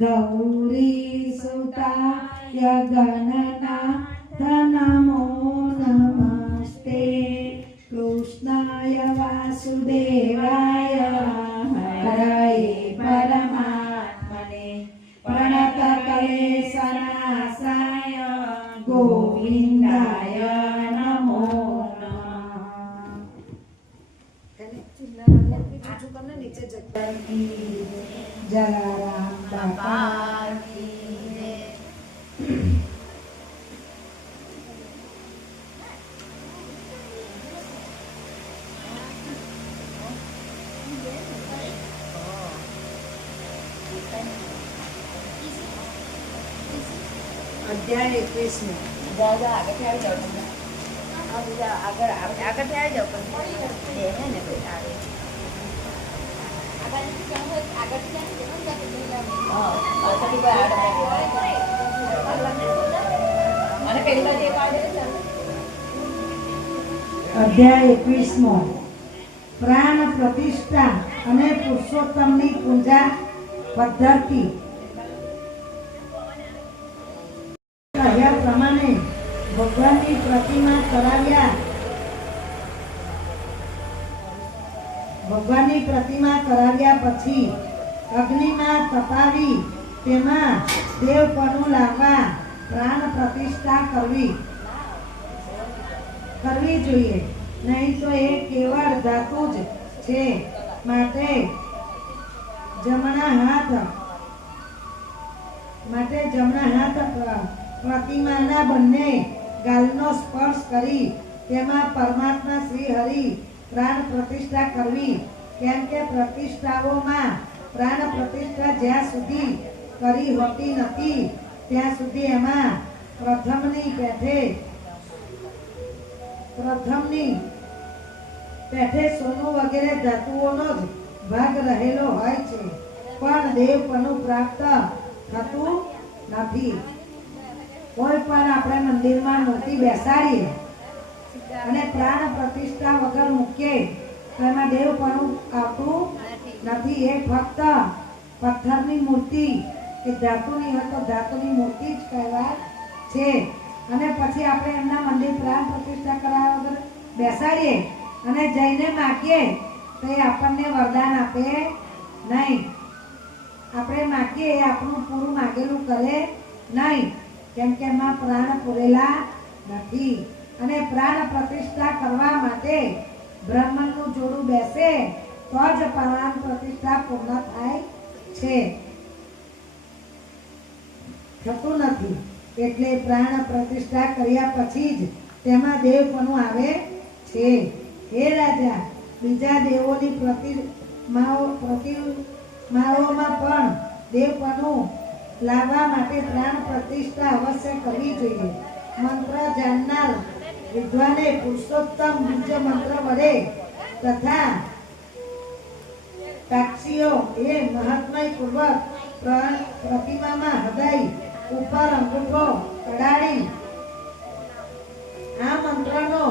गौरी सुताय गणनाथ नमो नमस्ते कृष्णाय वासुदेवाय हरये परमात्मने प्रणतक्लेशनाशाय गोविन्दाय नमो जलाराम बापा अध्याय 21 में दादा आगे क्या जाओ तुम अब जा अगर आगे क्या जाओ पर ये है ना कोई आगे आगे क्या हो आगे क्या है हां और तभी कोई आगे मैंने पहला दे पाए चल अध्याय 21 में प्राण प्रतिष्ठा અને પુરુષોત્તમની પૂજા પદ્ધતિ કહ્યા પ્રમાણે ભગવાનની પ્રતિમા કરાવ્યા પછી અગ્નિમાં તપાવી તેમાં દેવપણું લાવવા પ્રાણ પ્રતિષ્ઠા કરવી જોઈએ, નહીં તો એ કેવળ ધાતુ જ છે. માટે જમણા હાથ પ્રતિમાના બંને ગાલનો સ્પર્શ કરી તેમાં પરમાત્મા શ્રી હરિ પ્રાણ પ્રતિષ્ઠા કરવી. કેમ કે પ્રતિષ્ઠાઓમાં પ્રાણ પ્રતિષ્ઠા જ્યાં સુધી કરી હોતી નથી ત્યાં સુધી એમાં પ્રથમની પેઠે સોનું વગેરે ધાતુઓનો જ ભાગ રહેલો હોય છે, પણ દેવપણું પ્રાપ્ત થતું નથી. કોઈ પણ આપણે મંદિરમાં મૂર્તિ બેસાડીએ અને પ્રાણ પ્રતિષ્ઠા વગર મૂકીએ તો એમાં દેવપણું આવતું નથી. એ ફક્ત પથ્થરની મૂર્તિ કે ધાતુની હોય તો ધાતુની મૂર્તિ જ કહેવાય છે. અને પછી આપણે એમના મંદિર પ્રાણ પ્રતિષ્ઠા કરાવવા વગર બેસાડીએ અને જઈને માગીએ તો એ આપણને વરદાન આપે નહીં. આપણે માગીએ એ આપણું પૂરું માગેલું કરે નહીં, કેમ કે એમાં પ્રાણ પૂરેલા નથી. અને પ્રાણ પ્રતિષ્ઠા કરવા માટે બ્રાહ્મણનું જોડું બેસે તો જ પ્રાણ પ્રતિષ્ઠા પૂર્ણ થાય છે, થતું નથી. એટલે પ્રાણ પ્રતિષ્ઠા કર્યા પછી જ તેમાં દેવપણું આવે છે. હે રાજા, બીજા દેવોની પ્રતિમાઓમાં પણ દેવપણું લાવવા માટે પ્રાણ પ્રતિષ્ઠા અવશ્ય કરવી જોઈએ. મંત્ર જાણનાર વિદ્વાને પુરુષોત્તમ બીજ મંત્ર વડે તથા સાક્ષીઓ એ મહાત્મય પૂર્વક પ્રતિમામાં હૃદય ઉપર અંગૂઠો અડાડી આ મંત્રનો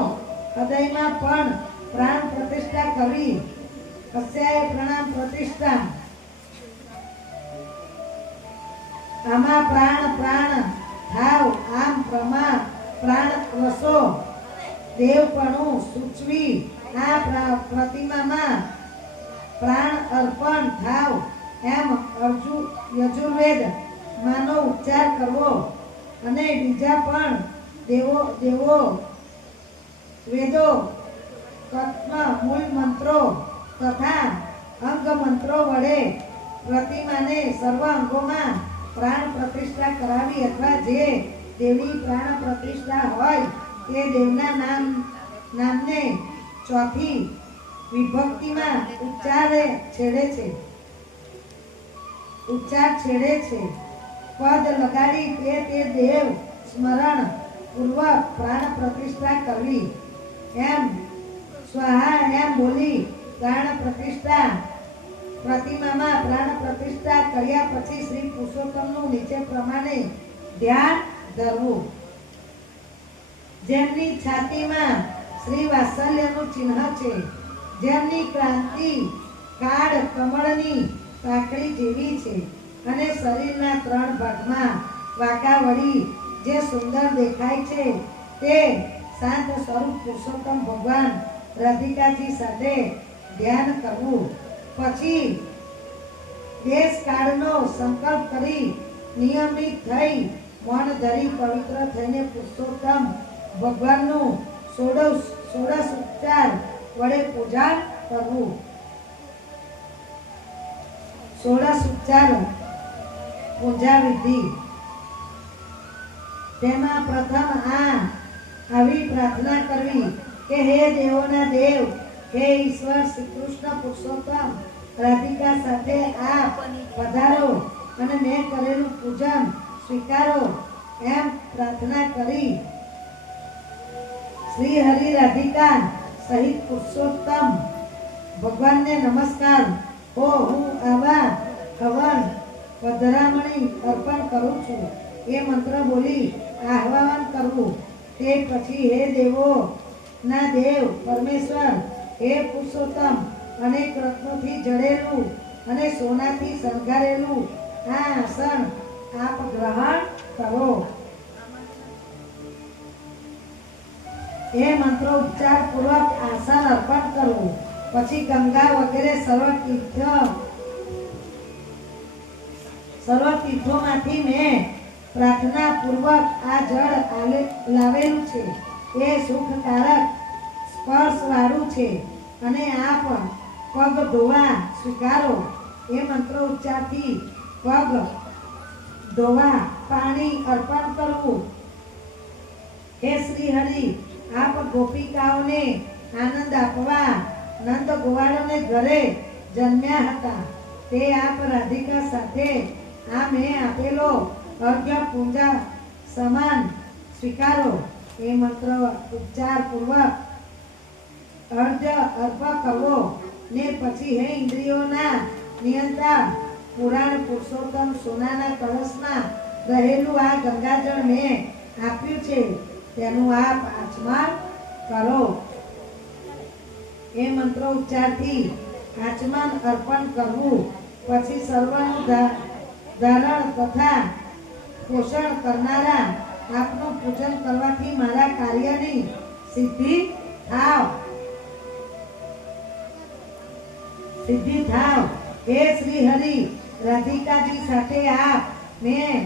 હૃદયમાં પણ પ્રાણ પ્રતિષ્ઠા કરવી. કસ્યાય પ્રાણ પ્રતિષ્ઠા આમાં પ્રાણ થાવ આમ પ્રાણ વસો દેવપણું સૂચવી આ પ્રતિમામાં પ્રાણ અર્પણ થાવ એમ યજુર્વેદ માનો ઉચ્ચાર કરવો. અને બીજા પણ દેવો વેદો મૂળ મંત્રો તથા અંગ મંત્રો વડે પ્રતિમાને સર્વ અંગોમાં પ્રાણ પ્રતિષ્ઠા કરાવી અથવા જે દેવની પ્રાણ પ્રતિષ્ઠા હોય તે દેવના નામને ચોથી વિભક્તિમાં ઉચ્ચાર છેડે છે. પદ લગાડી તે દેવ સ્મરણ પૂર્વક પ્રાણ પ્રતિષ્ઠા કરવી. એમ સ્વાહા એમ બોલી પ્રાણ પ્રતિષ્ઠા પ્રતિમામાં પ્રાણ પ્રતિષ્ઠા કર્યા પછી શ્રી પુરુષોત્તમનું નીચે પ્રમાણે ધ્યાન ધરવું. જેમની છાતીમાં શ્રી વાત્સલ્યનું ચિહ્ન છે, જેમની ક્રાંતિ કાળ કમળની પાંખડી જેવી છે અને શરીરના 3 ભાગમાં વાંકા વળી જે સુંદર દેખાય છે, તે શાંત સ્વરૂપ પુરુષોત્તમ ભગવાન રાધિકાજી સાથે ધ્યાન કરવું. પછી દેશ કાળનો સંકલ્પ કરી નિયમિત થઈ મન ધરી પવિત્ર થઈને પુરુષોત્તમ ભગવાનનું ષોડશ ઉપચાર વડે પૂજા કરવું. ષોડશ ઉપચાર પૂજા વિધિ. તેમાં પ્રથમ આવી પ્રાર્થના કરવી કે હે દેવોના દેવ, હે ઈશ્વર શ્રી કૃષ્ણ પુરુષોત્તમ રાધિકા સાથે આપ પધારો અને મેં કરેલું પૂજન સ્વીકારો. એમ પ્રાર્થના કરી શ્રી હરિ રાધિકા સહિત પુરુષોત્તમ ભગવાનને નમસ્કાર હો, હું આવા હવન પધરામણી અર્પણ કરું છું એ મંત્ર બોલી આહ્વાન કરવું. તે પછી હે દેવો ના દેવ પરમેશ્વર, હે પુરુષોત્તમ અનેક રત્નોથી જડેલું અને સોનાથી શણગારેલું આ આસન આપ ગ્રહણ કરો. એ મંત્રો ઉપચાર પૂર્વક આસન અર્પણ કરવું. પછી ગંગા વગેરે સર્વ તીર્થોમાંથી મેં પ્રાર્થના પૂર્વક આ જળ લાવેલું છે. એ સુખકારક સ્પર્શ વાળું છે અને આપ પગ ધોવા સ્વીકારો. એ મંત્રો ઉચ્ચારથી પગ ધોવા પાણી અર્પણ કરવું. હે શ્રી હરિ, આપ ગોપિકાઓને આનંદ આપવા નંદ ગોવાળોને ઘરે જન્મ્યા હતા. તે આપ રાધિકા સાથે આ મેં આપેલો અર્ઘ્ય પૂજા સમાન સ્વીકારો. એ મંત્ર ઉપચાર પૂર્વક અર્ઘ્ય અર્પણ કરવો. ને પછી હે ઇન્દ્રિયોના નિયંતા પુરાણ પુરુષોત્તમ સોનાના કળશમાં રહેલું આ ગંગાજળ મેં આપ્યું છે, તેનું આપ આચમન કરો. એ મંત્રો ઉચ્ચારથી આચમન અર્પણ કરવું. પછી સર્વનું ધારણ તથા પોષણ કરનારા આપનું પૂજન કરવાથી મારા કાર્યની સિદ્ધિ થાવ. હે શ્રી હરિ રાધિકાજી સાથે આપ મેં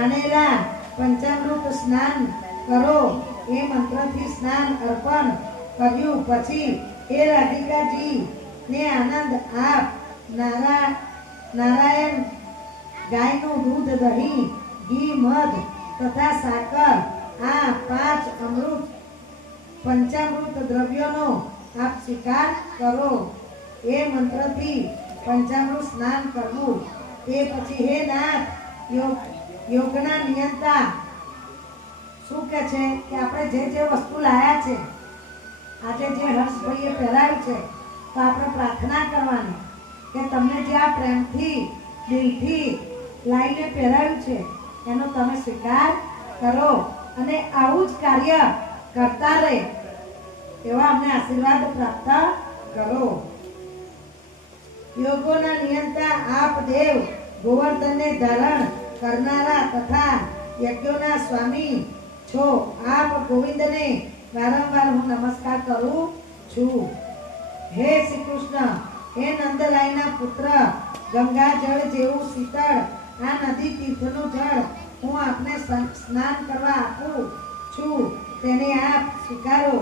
આનેલા પંચામૃત સ્નાન કરો. એ મંત્રથી સ્નાન અર્પણ કર્યું. પછી હે રાધિકાજી ને આનંદ આપ નારાયણ ગાયનું દૂધ, દહીં, ઘી, મધ તથા સાકર આ 5 પંચામૃત દ્રવ્યોનો આપ સ્વીકાર કરો. એ મંત્રથી પંચામૃત સ્નાન કરવું. તે પછી હે નાથ યોગના નિયંતા શું કે છે કે આપણે જે વસ્તુ લાયા છે, આજે જે હર્ષભાઈએ પહેરાવ્યું છે, તો આપણે પ્રાર્થના કરવાની કે તમને જે આ પ્રેમથી દિલથી લાઈને પહેરાવ્યું છે એનો તમે સ્વીકાર કરો અને આવું જ કાર્ય કરતા રહે એવા અમને આશીર્વાદ પ્રાપ્ત કરો. યોગોના નિયંતા આપ દેવ ગોવર્ધનને ધારણ કરનારા તથા યજ્ઞોના સ્વામી છો. આપ ગોવિંદને વારંવાર હું નમસ્કાર કરું છું. હે શ્રી કૃષ્ણ, હે નંદલાઈના પુત્ર, ગંગા જળ જેવું શીતળ આ નદી તીર્થનું જળ હું આપને સ્નાન કરવા આપું છું, તેને આપ સ્વીકારો.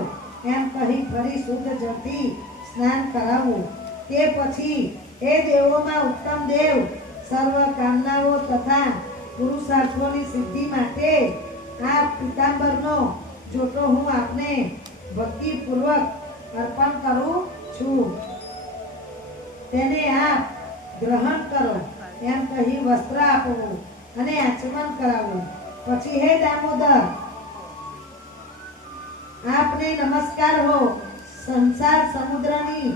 એમ કહી ફરી શુદ્ધ જળથી સ્નાન કરાવવું. તે પછી હે દેવોમાં ઉત્તમ દેવ, સર્વ કામનાઓ તથા પુરુષાર્થોની સિદ્ધિ માટે આ પીતાંબરનો જોટો હું આપને ભક્તિપૂર્વક અર્પણ કરું છું, તેને આપ ગ્રહણ કરો. એમ કહી વસ્ત્ર આપવું અને આચમન કરાવવું. પછી હે દામોદર, આપને નમસ્કાર હો. સંસાર સમુદ્રની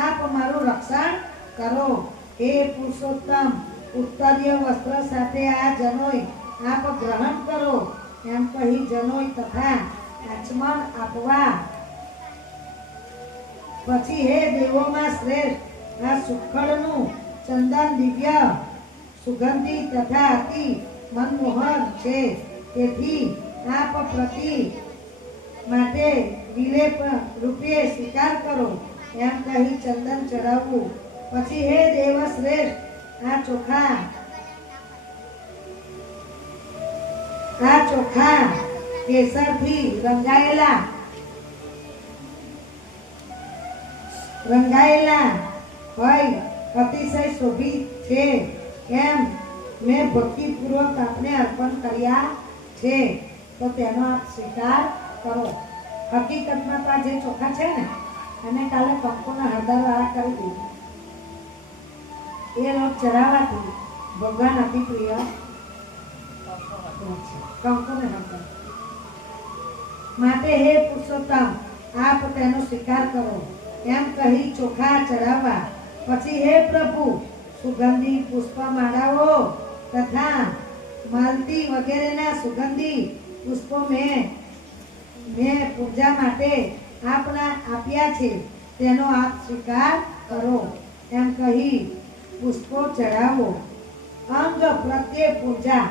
આપ મારું રક્ષણ કરો. હે પુરુષોત્તમ, ઉત્તરીય વસ્ત્ર સાથે આ જનોય આપ ગ્રહણ કરો. એમ કહી જનોય તથા આચમન આપવા. પછી હે દેવોમાં શ્રેષ્ઠ, આ સુખડનું ચંદન દિવ્ય સુગંધી તથા અતિ મનમોહન છે. તેથી આપ પ્રતિ માટે વિલેપ રૂપે સ્વીકાર કરો. એમ કહી ચંદન ચડાવવું. પછી હે દેવ શ્રેષ્ઠ, આ ચોખા કેસરથી રંગાયેલા હોય અતિશય શોભિત છે. એમ મેં ભક્તિપૂર્વક આપને અર્પણ કર્યા છે, તો તેનો આપ સ્વીકાર કરો. હકીકતમાં તો આ જે ચોખા છે ને, એને કાલે કંકુના હળદરવાળા કરી દીધું. એ લોક ચડાવવાથી ભગવાન અતિ પ્રિય કંકુને હળદર. માટે હે પુરુષોત્તમ, આપ તેનો સ્વીકાર કરો. એમ કહી ચોખા ચડાવવા. પછી હે પ્રભુ, સુગંધી પુષ્પમાળાઓ તથા માલતી વગેરેના સુગંધી પુષ્પો મેં પૂજા માટે આપના આપ્યા છે, તેનો આપ સ્વીકાર કરો. એમ કહી પુષ્પો ચડાવો. અંગ પ્રત્યે પૂજા.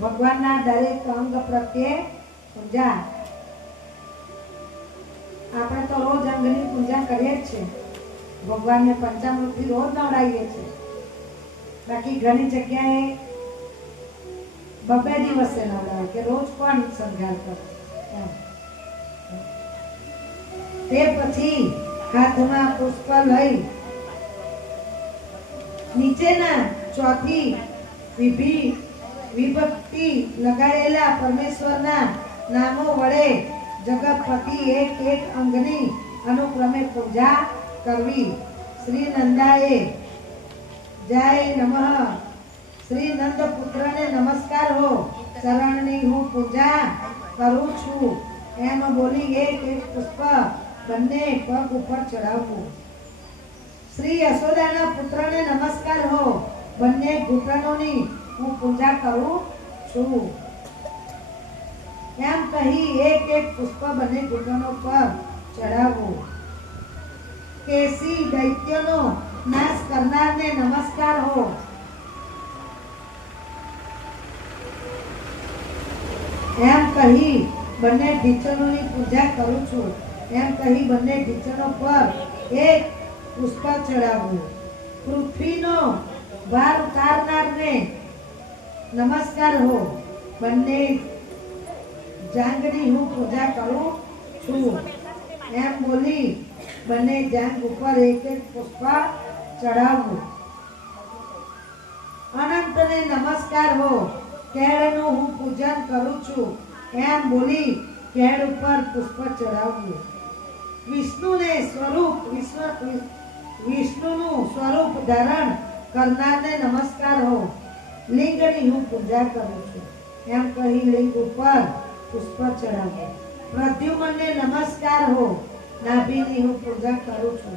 ભગવાનના દરેક અંગ પ્રત્યે પૂજા. આપણે તો રોજ અંગની પૂજા કરીએ જ છે. ભગવાનને પંચામૃતથી રોજ નવડાવીએ છીએ. બાકી ઘણી જગ્યાએ બબે દિવસે નવડાવે કે રોજ કોણ શણગાર કરે. તે પછી હાથમાં પુષ્પ લઈ નીચેના ચોથી વિભક્તિ લગાડેલા પરમેશ્વરના નામો વડે જગતપતિ એક એક અંગની અનુક્રમે પૂજા કરવી. શ્રી નંદાએ જય નમઃ. શ્રી નંદ પુત્રને નમસ્કાર હો, ચરણની હું પૂજા કરું છું. એમ બોલી એક એક પુષ્પ બંને પગ ઉપર ચડાવવું. શ્રી યશોદાના પુત્રને નમસ્કાર હો, બંને ઘૂંટણોની હું પૂજા કરું છું. એમ કહી એક એક પુષ્પ બંને ઘૂંટણો પર ચડાવવું. કેસી દૈત્યનો નાશ કરનારને નમસ્કાર હો. એમ કહી બંને ઢીંચણોની પૂજા કરું છું. એમ કહી બંને ઢીંચણો પર એક પુષ્પ ચડાવવું. પૃથ્વીનો ભાર ઉતારનારને નમસ્કાર હો, બંને જાંગની હું પૂજા કરું છું. એમ બોલી બંને જાંગ ઉપર એક એક પુષ્પ ચડાવવું. અનંતને નમસ્કાર હો, કેળનું હું પૂજન કરું છું. એમ બોલી કેળ ઉપર પુષ્પ ચડાવવું. વિષ્ણુનું સ્વરૂપ ધારણ કરનારને નમસ્કાર હો, લિંગની હું પૂજા કરું છું. એમ કહી લિંગ ઉપર પુષ્પ ચડાવવું. પ્રદ્યુમ્નને નમસ્કાર હો, નાભીની હું પૂજા કરું છું.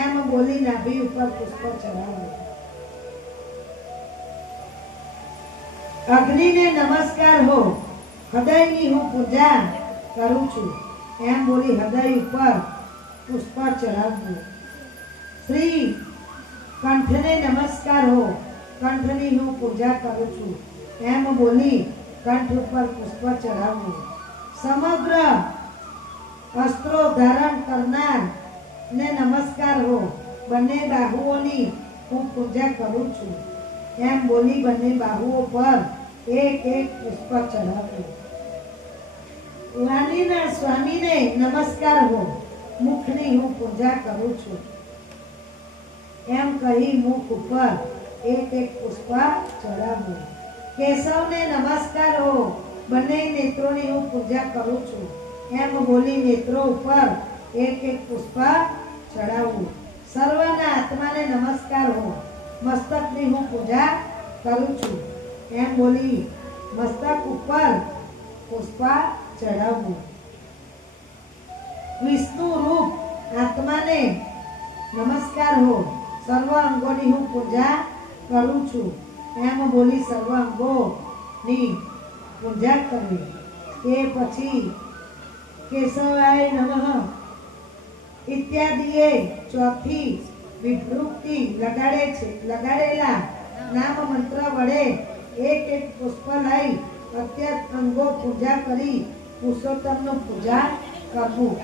એમ બોલી નાભી ઉપર પુષ્પ ચડાવવું. અગ્નિને નમસ્કાર હો, હૃદયની હું પૂજા કરું છું. એમ બોલી હૃદય ઉપર પુષ્પ ચડાવવું. શ્રી કંઠને નમસ્કાર હો, કંઠની હું પૂજા કરું છું. એમ બોલી કંઠ ઉપર પુષ્પ ચડાવવું. સમગ્ર અસ્ત્રો ધારણ કરનાર ને નમસ્કાર હો, બંને બાહુઓની હું પૂજા કરું છું. એમ બોલી બંને બાહુઓ પર એક એક પુષ્પ ચડાવવું. વાણીના સ્વામીને નમસ્કાર હો, મુખની હું પૂજા કરું છું. એમ કહી મુખ ઉપર એક એક પુષ્પ ચડાવવું. કેશવને નમસ્કાર હો, બંને નેત્રોની હું પૂજા કરું છું. એમ બોલી નેત્રો ઉપર એક એક પુષ્પ ચડાવવું. સર્વના આત્માને નમસ્કાર હો, મસ્તકની હું પૂજા કરું છું. એમ બોલી મસ્તક ઉપર પુષ્પ ચડાવવું. વિષ્ણુ રૂપ આત્માને નમસ્કાર હો, સર્વ અંગોની હું પૂજા કરું છું. એમ બોલી સર્વ અંગોની પૂજા કરવી. એ પછી કેશવાય નમઃ ઇત્યાદિએ ચોથી વિભૃતિ લગાડેલા નામ મંત્ર વડે એક એક પુષ્પ લઈ અત્યંત અંગો પૂજા કરી પુરુષોત્તમનું પૂજા કરવું.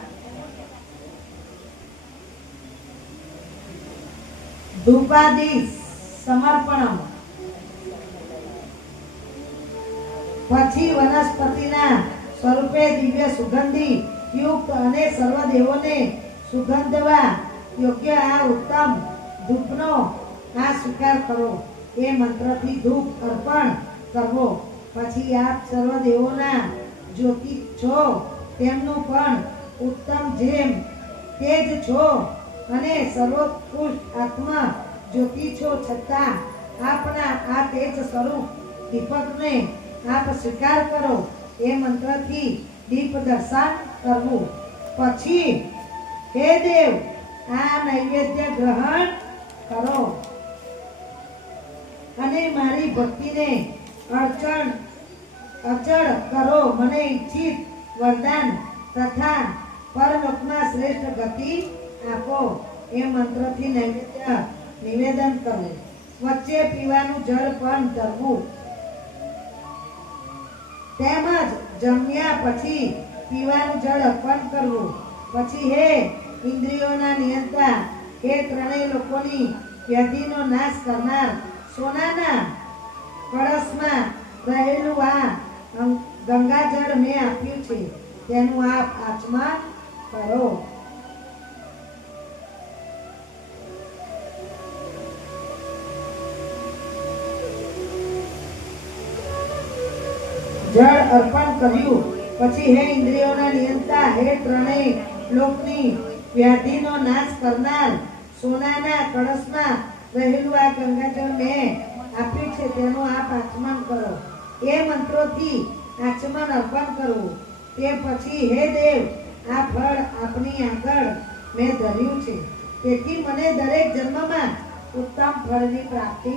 ધૂપાદિ સમર્પણ. પછી વનસ્પતિના સ્વરૂપે દિવ્ય સુગંધી યુક્ત અને સર્વ દેવોને સુગંધવા યોગ્ય આ ઉત્તમ ધૂપનો આ સ્વીકાર કરો. એ મંત્રથી ધૂપ અર્પણ કરવો. પછી આપ સર્વ દેવોના જ્યોતિ છો તેમનું પણ ઉત્તમ જેમ તેજ છો અને સર્વોત્કૃષ્ટ આત્મા જ્યોતિ છો છતાં આપના આ તેજ સ્વરૂપ દીપકને આપ સ્વીકાર કરો. એ મંત્રથી દીપ દર્શન કરવું. પછી હે દેવ આ નૈવેદ્ય ગ્રહણ કરો અને મારી ભક્તિને અચળ કરો. મને ઈચ્છિત વરદાન તથા પરલોકમાં શ્રેષ્ઠ ગતિ આપો. એ મંત્રથી નિવેદન કરવું. વચ્ચે પીવાનું જળ પણ ધરવું. તેમજ જમ્યા પછી પીવાનું જળ અર્પણ કરવું. પછી હે ઇન્દ્રિયોના નિયંતા, હે ત્રણેય લોકોની વ્યાધિનો નાશ કરનાર, સોનાના કળશમાં રહેલું આ ગંગાજળ મેં આપ્યું છે તેનું આપ આચમન કરો. જળ અર્પણ કર્યું પછી હે ઇન્દ્રિયોના નિયંતા, હે ત્રણેય લોકની વ્યાધિનો નાશ કરનાર, સોનાના કળશમાં રહેલું આ ગંગાજળ મેં આપ્યું છે તેનું આપ આચમન કરો. એ મંત્રોથી આચમન અર્પણ કરવું. તે પછી હે દેવ આ ફળ આપની આગળ મેં ધર્યું છે તેથી મને દરેક જન્મમાં ઉત્તમ ફળની પ્રાપ્તિ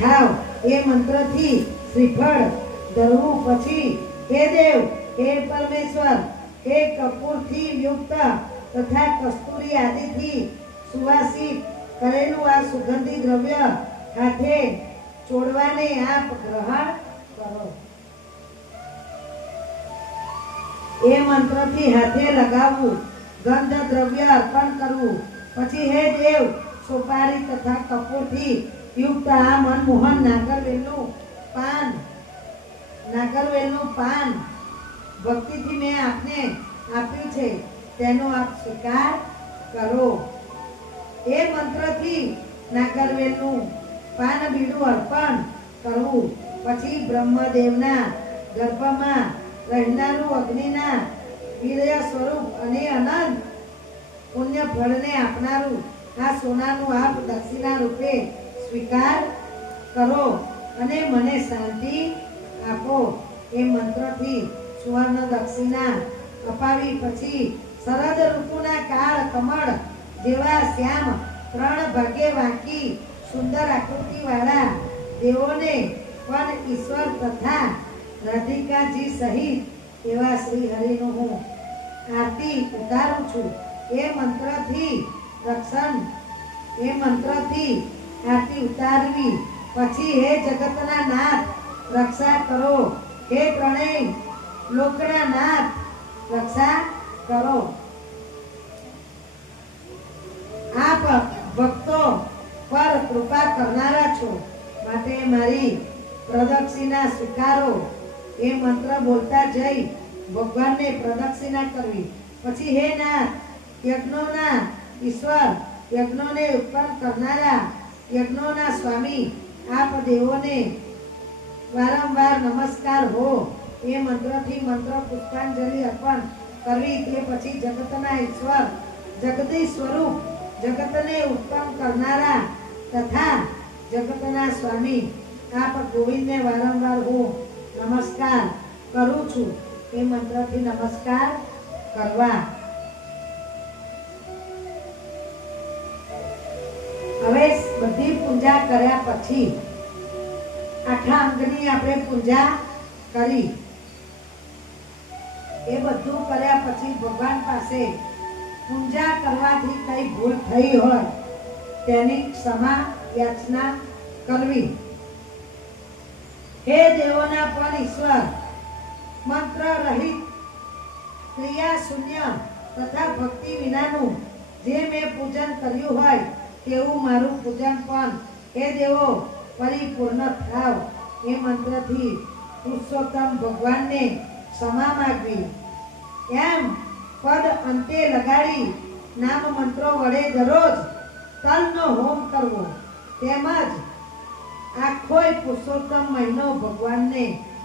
થાવ. એ મંત્રથી શ્રીફળ ધરવું. પછી હે દેવ, હે પરમેશ્વર, હે કપૂરથી યુક્ત તથા કસ્તુરી આદિથી સુવાસિત કરેલું આ સુગંધી દ્રવ્ય હાથે ચોડવાને આપ ગ્રહણ કરો. એ મંત્રથી હાથે લગાવવું. ગંધ દ્રવ્ય અર્પણ કરવું. પછી હે દેવ સોપારી તથા કપૂરથી યુક્ત આ મનમોહન નાગરવેલનું પાન ભક્તિથી મેં આપને આપ્યું છે તેનો આપ સ્વીકાર કરો. એ મંત્રથી નાગરવેલનું પાન બીડું અર્પણ કરવું. પછી બ્રહ્મદેવના ગર્ભમાં રહેનારું અગ્નિના વીર્ય સ્વરૂપ અને અનંત પુણ્ય ફળને આપનારું આ સોનાનું આપ દક્ષિણા રૂપે સ્વીકાર કરો અને મને શાંતિ આપો. એ મંત્રથી સુવર્ણ દક્ષિણા અપાવી પછી શરદ ઋતુના કાળ કમળ જેવા શ્યામ 3 ભાગે વાંકી સુંદર આકૃતિ વાળા દેવોને પણ ઈશ્વર તથા રાધિકાજી સહિત એવા શ્રી હરિનું હું આરતી ઉતારું છું. એ મંત્રથી આરતી ઉતારવી. પછી હે જગતના નાથ રક્ષા કરો. હે ત્રણેય લોકના નાથ રક્ષા કરો. આપ ભક્તો પર કૃપા કરનારા છો માટે મારી પ્રદક્ષિણા સ્વીકારો. એ મંત્ર બોલતા જઈ ભગવાનને પ્રદક્ષિણા કરવી. પછી હે નાથ, યજ્ઞોના ઈશ્વર, યજ્ઞોને ઉત્પન્ન કરનારા, યજ્ઞોના સ્વામી, આપ દેવોને વારંવાર નમસ્કાર હો. એ મંત્રથી મંત્ર પુષ્પાંજલિ અર્પણ કરવી. તે પછી જગતના ઈશ્વર, જગદીશ સ્વરૂપ, જગતને ઉત્પન્ન કરનારા તથા જગતના સ્વામી આપ ગોવિંદને વારંવાર હું નમસ્કાર કરું છું. એ મંત્રથી નમસ્કાર કરવા. બધી પૂજા કર્યા પછી આખા અંગની આપણે પૂજા કરી, એ બધું કર્યા પછી ભગવાન પાસે પૂજા કરવાથી કઈ ભૂલ થઈ હોય તેની ક્ષમા યાચના કરવી. હે દેવોના પણ ઈશ્વર, મંત્ર રહિત, ક્રિયા શૂન્ય તથા ભક્તિ વિનાનું જે મેં પૂજન કર્યું હોય તેવું મારું પૂજન પણ હે દેવો પરિપૂર્ણ થાવ. એ મંત્રથી પુરુષોત્તમ ભગવાનને ક્ષમા માગવી. એમ પદ અંતે લગાડી નામ મંત્રો વડે દરરોજ તલનો હોમ કરવો. તેમજ આખોય પુરુષોત્તમ મહિનો ભગવાનને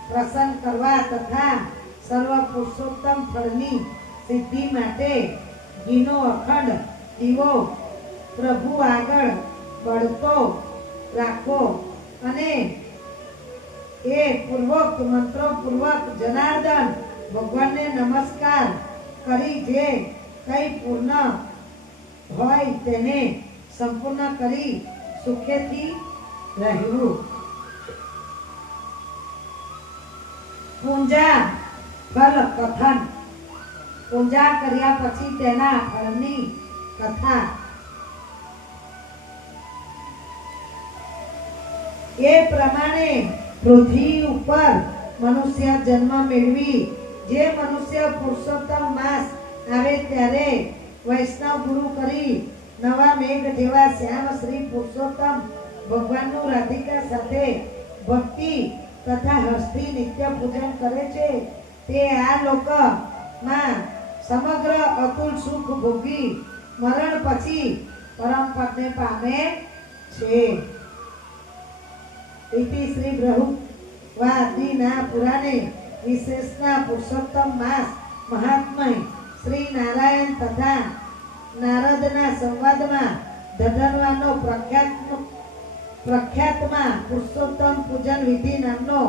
પ્રસન્ન કરવા તથા સર્વ પુરુષોત્તમ ફળની સિદ્ધિ માટે ઘીનો અખંડ દીવો પ્રભુ આગળ બળતો રાખો અને એ પૂર્વક મંત્રો પૂર્વક જનાર્દન ભગવાનને નમસ્કાર કરી જે કઈ પૂર્ણ હોય તેને સંપૂર્ણ કરી સુખેથી રહેવું. પૂજા ફળ કથન. પૂજા કર્યા પછી તેના ફળની કથા. એ પ્રમાણે પૃથ્વી ઉપર મનુષ્ય જન્મ મેળવી જે મનુષ્ય પુરુષોત્તમ માસ આવે ત્યારે વૈષ્ણવ ગુરુ કરી નવા મેઘ જેવા શ્યામ શ્રી પુરુષોત્તમ ભગવાનનું રાધિકા સાથે ભક્તિ તથા હસ્તી નિત્ય પૂજન કરે છે તે આ લોકમાં સમગ્ર અતુલ સુખ ભોગવી મરણ પછી પરમ પદને પામે છે. ઇતિ શ્રી બૃહવાદિના પુરાણે વિશેષના પુરુષોત્તમ માસ મહાત્મય શ્રી નારાયણ તથા નારદના સંવાદમાં ધધનવાનો પ્રખ્યાતમાં પુરુષોત્તમ પૂજન વિધિ નામનો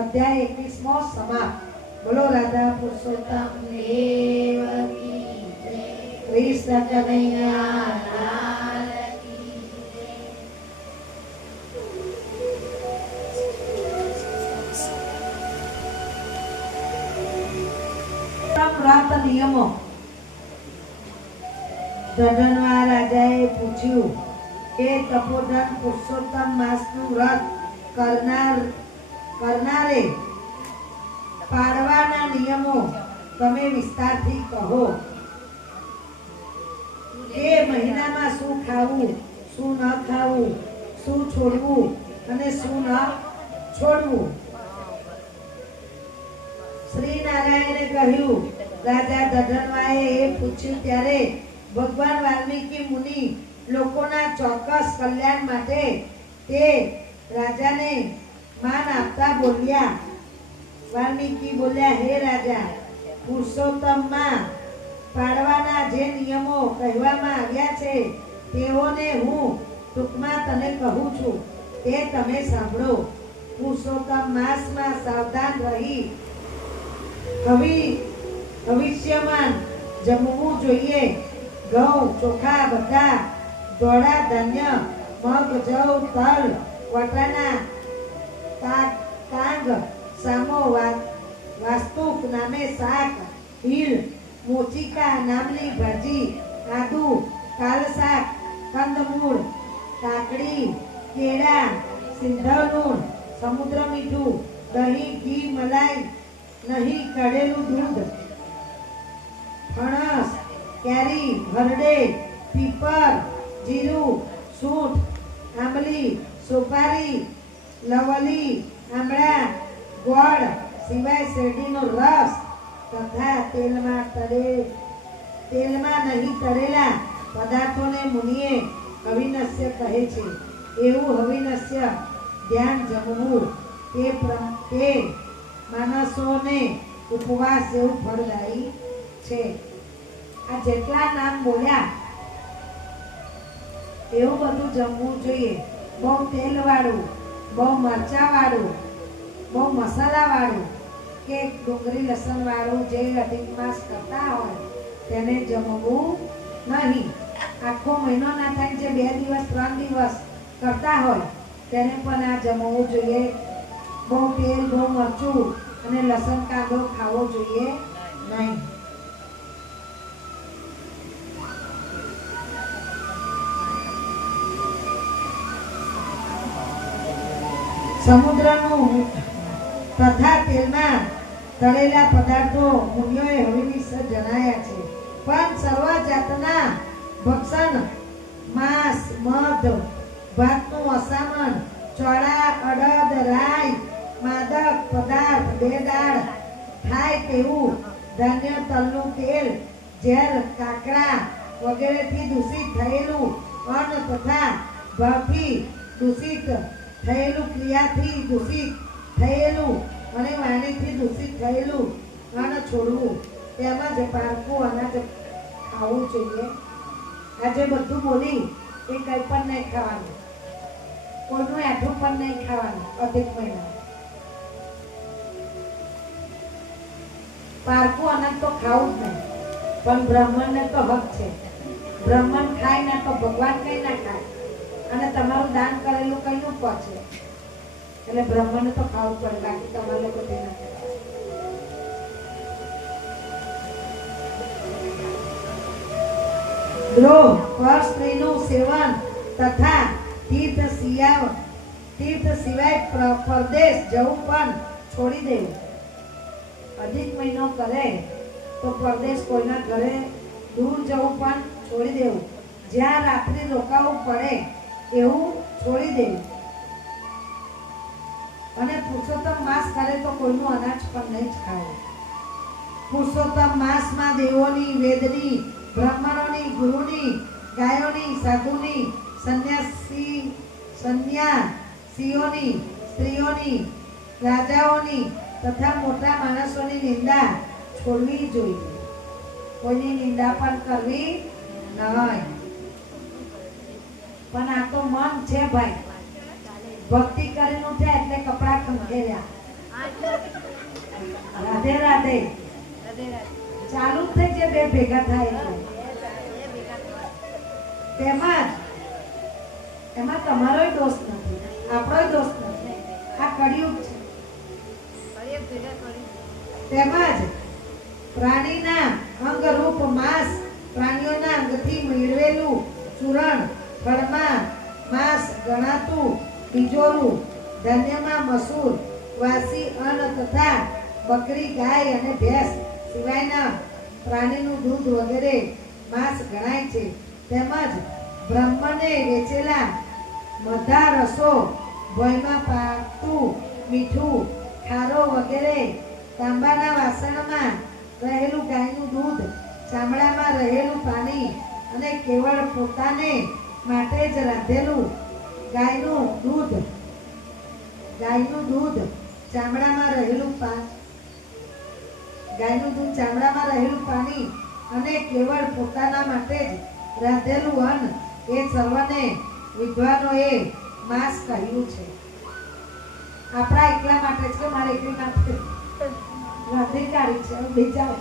અધ્યાય 21મો સમાપ્ત. બોલો રાધા પુરુષોત્તમ દેવ કી જય. કૃષ્ણ કનૈયા લાલ કી જય. વ્રત નિયમો. ધનવા રાજાએ પૂછ્યું કે તપોધન પુરુષોત્તમ માસનું વ્રત કરનારે પાળવાના નિયમો તમે વિસ્તારથી કહો. એ મહિનામાં શું ખાવું, શું ન ખાવું, શું છોડવું અને શું ન છોડવું. શ્રી નારાયણે કહ્યું. રાજા દઢનવાએ એ પૂછ્યું ત્યારે ભગવાન વાલ્મીકી મુનિ લોકોના ચોક્કસ કલ્યાણ માટે તે રાજાને માન આપતા બોલ્યા. વાલ્મીકી બોલ્યા, હે રાજા, પુરુષોત્તમમાં પાળવાના જે નિયમો કહેવામાં આવ્યા છે તેઓને હું ટૂંકમાં તને કહું છું, તે તમે સાંભળો. પુરુષોત્તમ માસમાં સાવધાન રહી ભવિષ્યમાં જમવું જોઈએ. ઘઉં, ચોખા, બધા ધોળા ધાન્ય, મગ, જવ, તલ, વટાણા, કાંગ, સામો, વાસ્તુક નામે શાક, હિલ, મોચિકા નામની ભાજી, આદુ, કાલ શાક, કંદમૂળ, કાકડી, કેળા, સિંધવનું, સમુદ્ર મીઠું, દહીં, ઘી, મલાઈ, નહીં કઢેલું દૂધ, ફણસ, કેરી, હરડે, પીપર, જીરું, સૂંઠ, આંબલી, સોપારી, લવલી, આમળા, ગોળ સિવાય શેરડીનો રસ તથા તેલમાં નહીં તળેલા પદાર્થોને મુનિએ હવિનસ્ય કહે છે. એવું હવિનસ્ય ધ્યાન જમવું તે માણસોને ઉપવાસ જેવું ફળદાયી છે. આ જેટલા નામ બોલ્યા એવું બધું જમવું જોઈએ. બહુ તેલ વાળું, બહુ મરચા વાળું, બહુ મસાલા વાળું કે ડુંગળી લસણ વાળું જે અધિક માસ કરતા હોય તેને જમવું નહીં. આખો મહિનો ના થાય છે, 2 દિવસ 3 દિવસ કરતા હોય તેને પણ આ જમવું જોઈએ. બહુ તેલ, બહુ મરચું અને લસણ કાંદો ખાવો જોઈએ નહીં. સમુદ્રનું તથા તેલમાં તળેલા પદાર્થો મુનિઓએ હવિષ જણાયા છે. પણ સર્વ જાતના ભક્ષણ, માંસ, મધ, ભાતનું અસામણ, ચોળા, અડદ, રાઈ, માદક પદાર્થ, બે દાળ થાય તેવું ધાન્ય, તલનું તેલ, ઝેર, કાકરા વગેરેથી દૂષિત થયેલું અન્ન તથા ભાવથી દૂષિત થયેલું, ક્રિયાથી દૂષિત થયેલું અને વાણીથી દૂષિત થયેલું અન્ન છોડવું. તેમજ પારકું અનાજ ખાવું જોઈએ. આજે બધું બોલી એ કંઈ પણ નહીં ખાવાનું, કોઈનું એઠું પણ નહીં ખાવાનું. અધિક મહિના પારકું અનાજ તો ખાવું જ નહીં, પણ બ્રાહ્મણને તો હક છે. બ્રાહ્મણ ખાય ના તો ભગવાન કઈ ના ખાય, અને તમારું દાન કરેલું કઈનું પહોંચે. એટલે બ્રાહ્મણને તો ખાવું પડે, બાકી તમારે લોકો તે ના ખાય. દ્રોહ, પર સ્ત્રીનું સેવન તથા તીર્થ સિવાય પરદેશ જવું પણ છોડી દેવું. અધિક મહિનો કરે તો પરદેશ કોઈના ઘરે દૂર જવું પણ છોડી દેવું. જ્યાં રાત્રિ રોકાવું પડે એવું છોડી દેવું. અને પુરુષોત્તમ માસ કરે તો કોઈનું અનાજ પણ નહીં જ ખાવું. પુરુષોત્તમ માસમાં દેવોની, વેદની, બ્રાહ્મણોની, ગુરુની, ગાયોની, સાધુની, સંન્યાસીઓની, સ્ત્રીઓની, રાજાઓની તથા મોટા માણસોની નિંદા છોડવી જોઈએ. કોઈની નિંદા પણ કરવી નહીં. પણ આ તો મન છે ભાઈ, ભક્તિ કરીને છે એટલે કપડા ખંખેર્યા. રાધે રાધે ચાલુ જ થઈ છે, બે ભેગા થાય છે. એમાં તમારોય દોષ નથી, આપણોય દોષ નથી. આ કળિયુગ છે. તેમજ પ્રાણીના અંગરૂપ માંસ, પ્રાણીઓના અંગથી મેળવેલું ચૂરણ, ફળમાં માંસ ગણાતું બીજોરું, ધાન્યમાં મસૂર, વાસી અન્ન તથા બકરી, ગાય અને ભેંસ સિવાયના પ્રાણીનું દૂધ વગેરે માંસ ગણાય છે. તેમજ બ્રાહ્મણે વેચેલા મધા રસો, ભોયમાં પાકતું મીઠું, ખારો વગેરે, તાંબાના વાસણમાં રહેલું ગાયનું દૂધ, ચામડામાં રહેલું પાણી અને કેવળ પોતાને માટે જ રાંધેલું ગાયનું દૂધ, ચામડામાં રહેલું પાણી અને કેવળ પોતાના માટે જ રાંધેલું અન્ન એ સર્વને વિદ્વાનોએ માંસ કહ્યું છે. આપણા એકલા માટે છે, મારે એકલી માટે રાંધીકારી છે. બીજા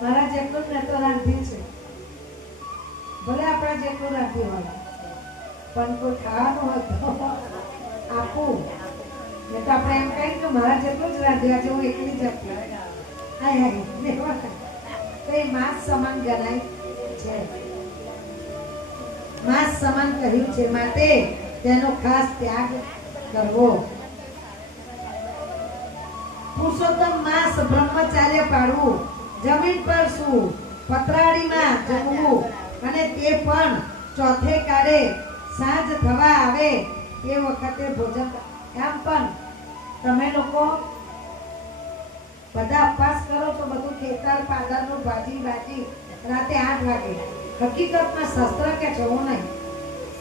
મારા જેટલું જ મેં તો રાંધ્યું છે. ભલે આપણા જેટલું રાંધ્યું હોય, પણ કોઈ ખાવાનું હોય તો આપું. ને તો આપણે એમ કહીએ કે મારા જેટલું જ રાંધ્યા છે, હું એકલી જ આપી. હાય તો એ માંસ સમાન ગણાય છે. માંસ સમાન કહ્યું છે, માટે તેનો ખાસ ત્યાગ કરવો. પુરુષોત્તમ માસ બ્રહ્મચાર્ય પાળવું, જમીન પર સૂવું, પતરાળીમાં જમવું અને તે પણ ચોથે કાળે સાંજ થવા આવે તે વખતે ભોજન. એમ પણ તમે લોકો બધા ઉપવાસ કરો તો બધું ખેતર પાદરનું ભાજી રાતે 8 વાગે. હકીકતમાં શાસ્ત્ર કે જવું નહીં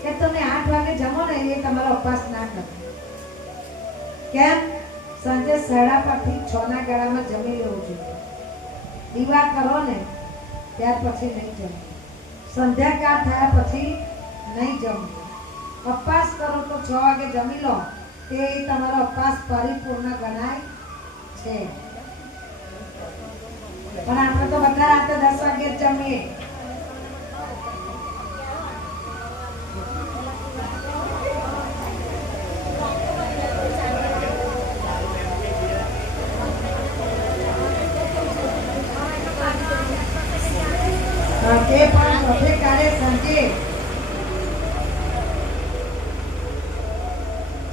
કે તમે 8 વાગે જમો ને એ તમારો ઉપવાસ ના કરો. કેમ? સાંજે 5:30 થી 6 ના ગાળામાં જમી લેવું જોઈએ. દીવા કરો ને ત્યાર પછી નહીં જમવું. સંધ્યાકાળ થયા પછી નહીં જમવું. ઉપવાસ કરો તો 6 વાગે જમી લો, તે તમારો ઉપવાસ પરિપૂર્ણ ગણાય છે. પણ આપણે તો બધા રાતે 10 વાગે જમીએ.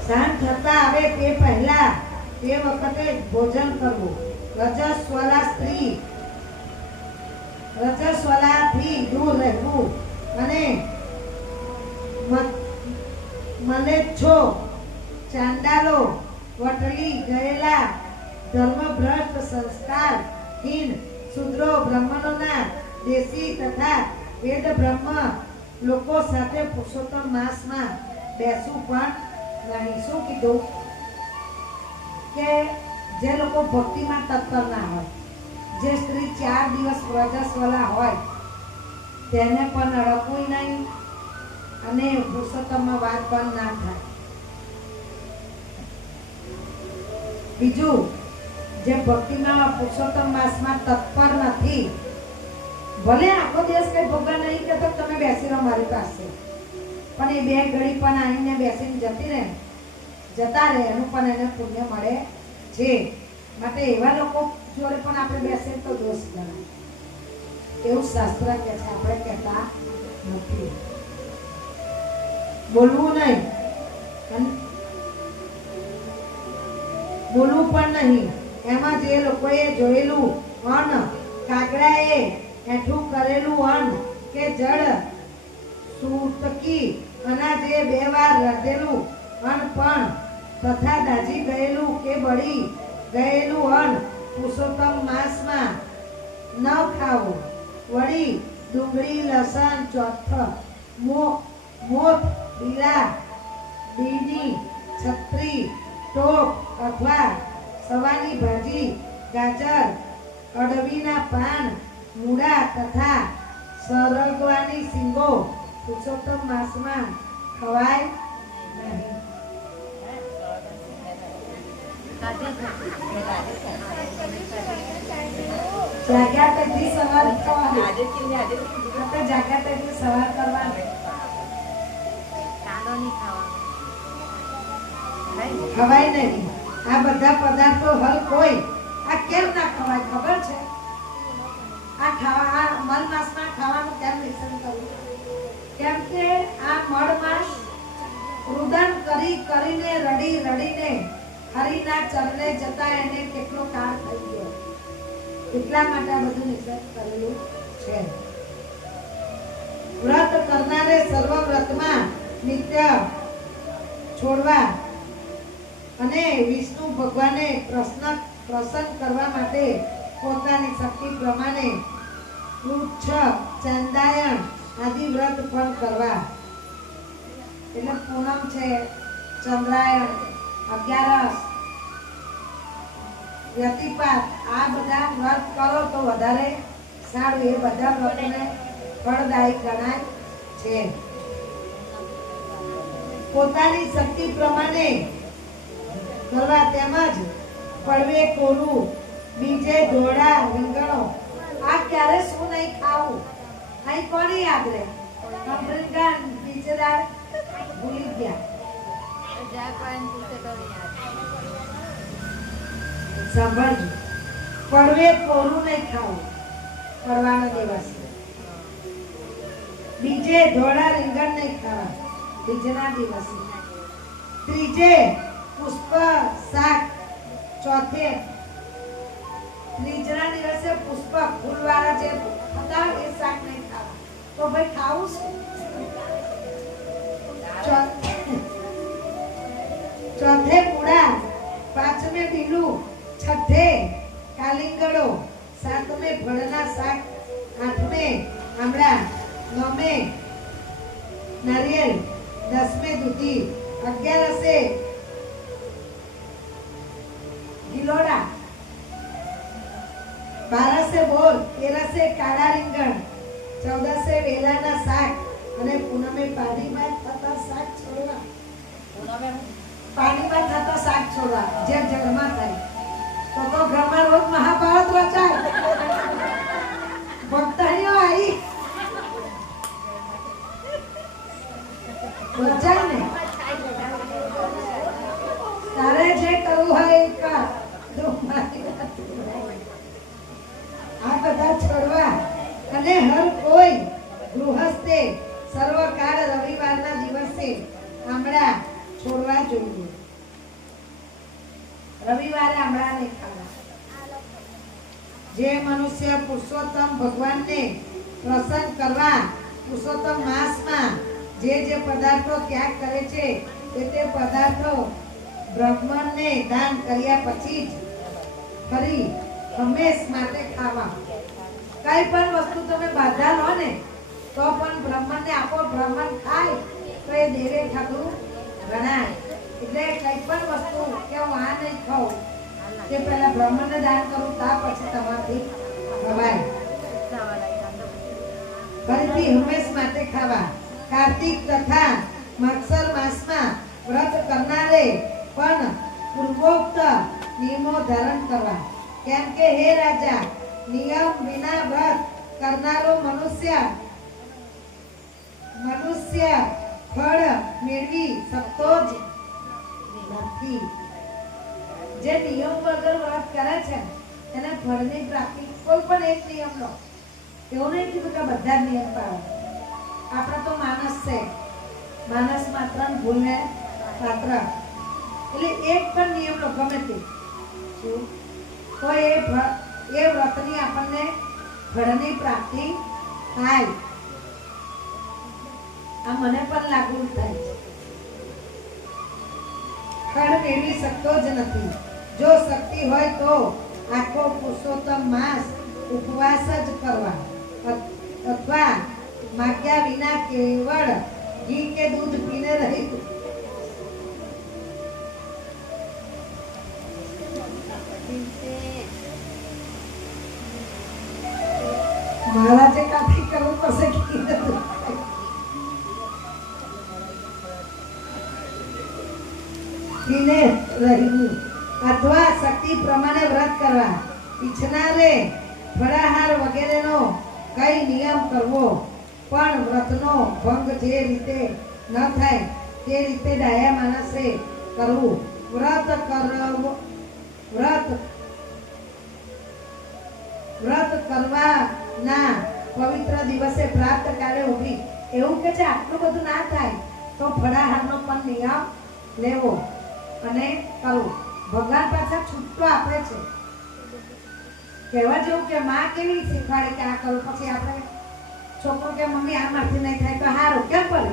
સાંજ થતા આવે તે પહેલા તે વખતે ભોજન કરવું. રજસ્વલાથી દૂર રહેવું અને મલેચ્છો, ચાંડાલો, વટલી ગયેલા ધર્મભ્રષ્ટ, સંસ્કારહીન શૂદ્રો, બ્રાહ્મણોના દેશી તથા વેદ બ્રહ્મ લોકો સાથે પુરુષોત્તમ માસમાં બેસવું પણ નહીં. શું કીધું? કે જે લોકો ભક્તિમાં તત્પર ના હોય, જે સ્ત્રી 4 દિવસ રજસ્વલા હોય તેને પણ અડકવું નહીં અને પુરુષોત્તમમાં વાત પણ ના થાય. બીજું, જે ભક્તિમાં પુરુષોત્તમ માસમાં તત્પર નથી, ભલે આખો દિવસ કઈ ભગવાન નહીં કહેતો તમે બેસી રહો મારી પાસે, પણ એ 2 ઘડી પણ આવીને બેસીને જતા રહે એનું પણ એને પુણ્ય મળે છે. માટે એવા લોકો જોડે પણ આપણે બેસીએ તો દોષ ગણાય એવું શાસ્ત્ર કહે છે. આપણે કહેતા નથી. બોલવું નહીં, બોલવું પણ નહીં. એમાં જે લોકોએ જોયેલું અન્ન, કાગડાએ હેઠું કરેલું અન્ન કે જળ, સૂતકી અનાજે 2 વાર રાંધેલું અન્ન પણ તથા દાજી ગયેલું કે બળી ગયેલું અન્ન પુરુષોત્તમ માસમાં ન ખાવું. વળી ડુંગળી, લસણ, ચોથ, મોથ, બીલા, બીની, છત્રી, ટોપ અથવા સવાની ભાજી, ગાજર, અડવીના પાન, મૂળા તથા સરગવાની શીંગો પુરુષોત્તમ માસમાં ખવાય નહીં. જાગ્યા તેથી સવાર કરવાની. જાગ્યા તેથી સવાર કરવાની. ખવાય નહીં. આ બધા પદાર્થો હલ કોઈ આ કેમ ના ખવાય ખબર છે? આ મલ માસમાં ખાવાનું કેમ નિષેધ કરવું? કેમ કે આ મળ માસ રુદન કરીને રડીને હરિના ચરણે જતા એને કેટલો કાળ થઈ ગયો, એટલા માટે આ બધું નિષેધ કરેલું છે. વ્રત કરનારે સર્વ વ્રતમાં નિત્ય છોડવા અને વિષ્ણુ ભગવાને પ્રસન્ન કરવા માટે પોતાની શક્તિ પ્રમાણે વૃક્ષ, ચાંદાયણ આદિ વ્રત પણ કરવા. એટલે પૂનમ છે, ચંદ્રાયણ, 11, વ્યતિપાત, આ બધા વ્રત કરો તો વધારે સારું. એ બધા વ્રતને ફળદાયી ગણાય છે. પોતાની શક્તિ પ્રમાણે કરવા તેમજ પડવે કોરું, બીજે ઢોળા, રીંગણો. આ ક્યારે શું નહીં ખાવું અહીં કોની યાદ રહે? બીજે દાડ ભૂલી ગયા. સાંભળજો, પડવે કોરું નહીં ખાવું પડવાનો દિવસ. બીજે ઢોળા રીંગણ નહીં ખાવા બીજના દિવસે. ત્રીજે પુષ્પ શાક. ચોથે ત્રીજના દિવસે પુષ્પ ફૂલવાળા જે હતા એ શાક નહીં ખાવા. તો ભાઈ ખાવું શું? ચોથે પૂડા, પાંચમે બીલું, છઠ્ઠે કાલિંગડો, સાતમે ફળના શાક, આઠમે આમળા, નવમે નારિયેળ, 10મે દૂધી, 11 ગિલોડા, 12 બોર, 13 કાળા રીંગણ, 14 વેલાના શાક અને પૂનમે પાણીમાં થતા શાક છોડવા. પાણીમાં થતા શાક છોડવા જે જળમાં થાય. તો ઘરમાં રોજ મહાભારત રચાય. ભક્તાણીઓ આવી બચાય ને. તારે જે કરવું હોય એ કર. આ બધા છોડવા અને હર કોઈ ગૃહસ્થે સર્વકાળ રવિવારના દિવસે આમળા, છોડવા જોઈએ. રવિવારે આમળા નહીં ખાવા. જે મનુષ્ય પુરુષોત્તમ ભગવાનને પ્રસન્ન કરવા પુરુષોત્તમ માસમાં જે પદાર્થો ત્યાગ કરે છે તે પદાર્થો બ્રાહ્મણને દાન કર્યા પછી જ ફરી હંમેશ માટે ખાવા. કઈ પણ વસ્તુ તમે બાધા લો ને તો પણ બ્રાહ્મણને આપો, બ્રાહ્મણ ખાય તો એ દેવે ખાધું ગણાય. એટલે કઈ પણ વસ્તુ કે હું આ નહીં ખાઉં તે પહેલા બ્રાહ્મણને દાન કરું ત્યાર પછી તમારાથી ખવાય. ફરીથી હંમેશ માટે ખાવા. કાર્તિક તથા માગસર માસમાં વ્રત કરનારે પણ પૂર્વોક્ત નિયમો ધારણ કરવા. કેમ કે હે રાજા, નિયમ વિના વ્રત કરનારો મનુષ્ય ફળ મેળવી શકતો જ નથી. જે નિયમ વગર વ્રત કરે છે એને ફળની પ્રાપ્તિ. કોઈ પણ એક નિયમ લો, એવું નહીં કીધું કે બધા જ નિયમ પાળો. આપણે તો માણસ છે, માણસ માત્ર ભૂલને પાત્ર. એટલે એક પણ નિયમ લો ગમે તે તો એ વ્રતની આપણને ફળની પ્રાપ્તિ થાય. આ મને પણ લાગુ થાય છે. ફળ મેળવી શકતો જ નથી. જો શક્તિ હોય તો આખો પુરુષોત્તમ માસ ઉપવાસ જ કરવા અથવા માગ્યા વિના કેવળ ઘી કે દૂધ પીને રહી. મહારાજે કાથી કરવું પડશે પીને રહેવું અથવા શક્તિ પ્રમાણે વ્રત કરવા. ઈચ્છનારે ફળાહાર વગેરેનો કઈ નિયમ કરવો, પણ વ્રતનો ભંગ જે રીતે ન થાય તે રીતે ડાયા માણસે કરવું. વ્રત કરવાના પવિત્ર દિવસે પ્રાપ્ત કાલે ઉભી. એવું કે છે આટલું બધું ના થાય તો ફળાહારનો પણ નિયમ લેવો અને કરવું. ભગવાન પાછા છૂટતો આપે છે. કહેવા જેવું કે માં કેવી શીખવાડે કે આ કરું, પછી આપણે છોકરો કે મમ્મી આ મારથી નહીં થાય તો હારું કેમ પડે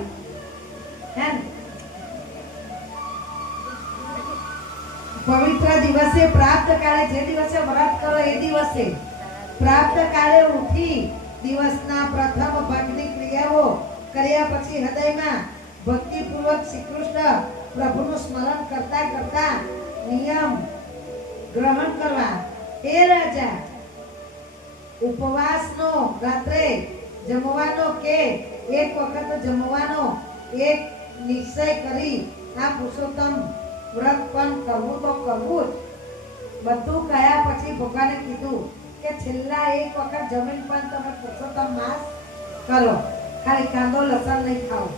હે. પવિત્ર દિવસે પ્રાપ્ત કાળે, જે દિવસે વ્રત કરો એ દિવસે પ્રાપ્ત કાળે ઉઠી દિવસના પ્રથમ ભાગની ક્રિયાઓ કર્યા પછી હૃદયમાં ભક્તિપૂર્વક શ્રી કૃષ્ણ પ્રભુનું સ્મરણ કરતા કરતા નિયમ ગ્રહણ કરવા. હે રાજા, ઉપવાસનો રાત્રે જમવાનો કે એક વખત જમવાનો એક નિશ્ચય કરી આ પુરુષોત્તમ વ્રત પણ કરવું તો કરવું જ. બધું કયા પછી ભગવાને કીધું કે છેલ્લા એક વખત જમીન પણ તમે પુરુષોત્તમ માસ કરો. ખાલી કાંદો લસણ નહીં ખાઓ.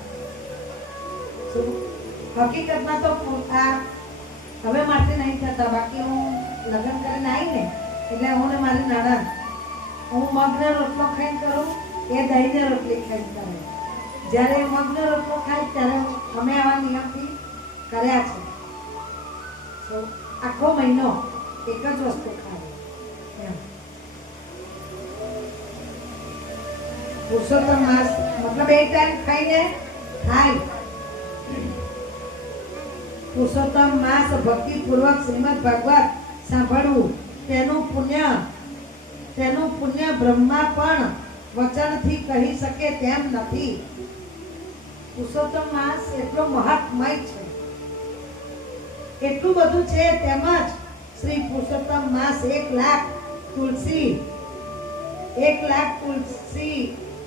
હકીકતમાં તો આ હવે મારથી નહીં થતા. બાકી હું લગ્ન કરીને આવી ને એટલે હું ને મારી નણંદ, હું મગનો રોટલો ખાઈને કરું, એ દહીંને રોટલી ખાઈને કરે. જ્યારે મગનો રોટલો ખાય ત્યારે અમે આવા નિયમથી કર્યા છે. આખો મહિનો એક જ વસ્તુ ખાવે. પુરુષોત્તમ માસ મતલબ એક ટાઈમ ખાઈને થાય. પુરુષોત્તમ માસ ભક્તિપૂર્વક શ્રીમદ ભાગવત સાંભળવું, તેનું પુણ્ય બ્રહ્મા પણ વચનથી કહી શકે તેમ નથી. પુરુષોત્તમ માસ એટલો મહાત્મય છે, એટલું બધું છે. તેમજ શ્રી પુરુષોત્તમ માસ 1,00,000 તુલસી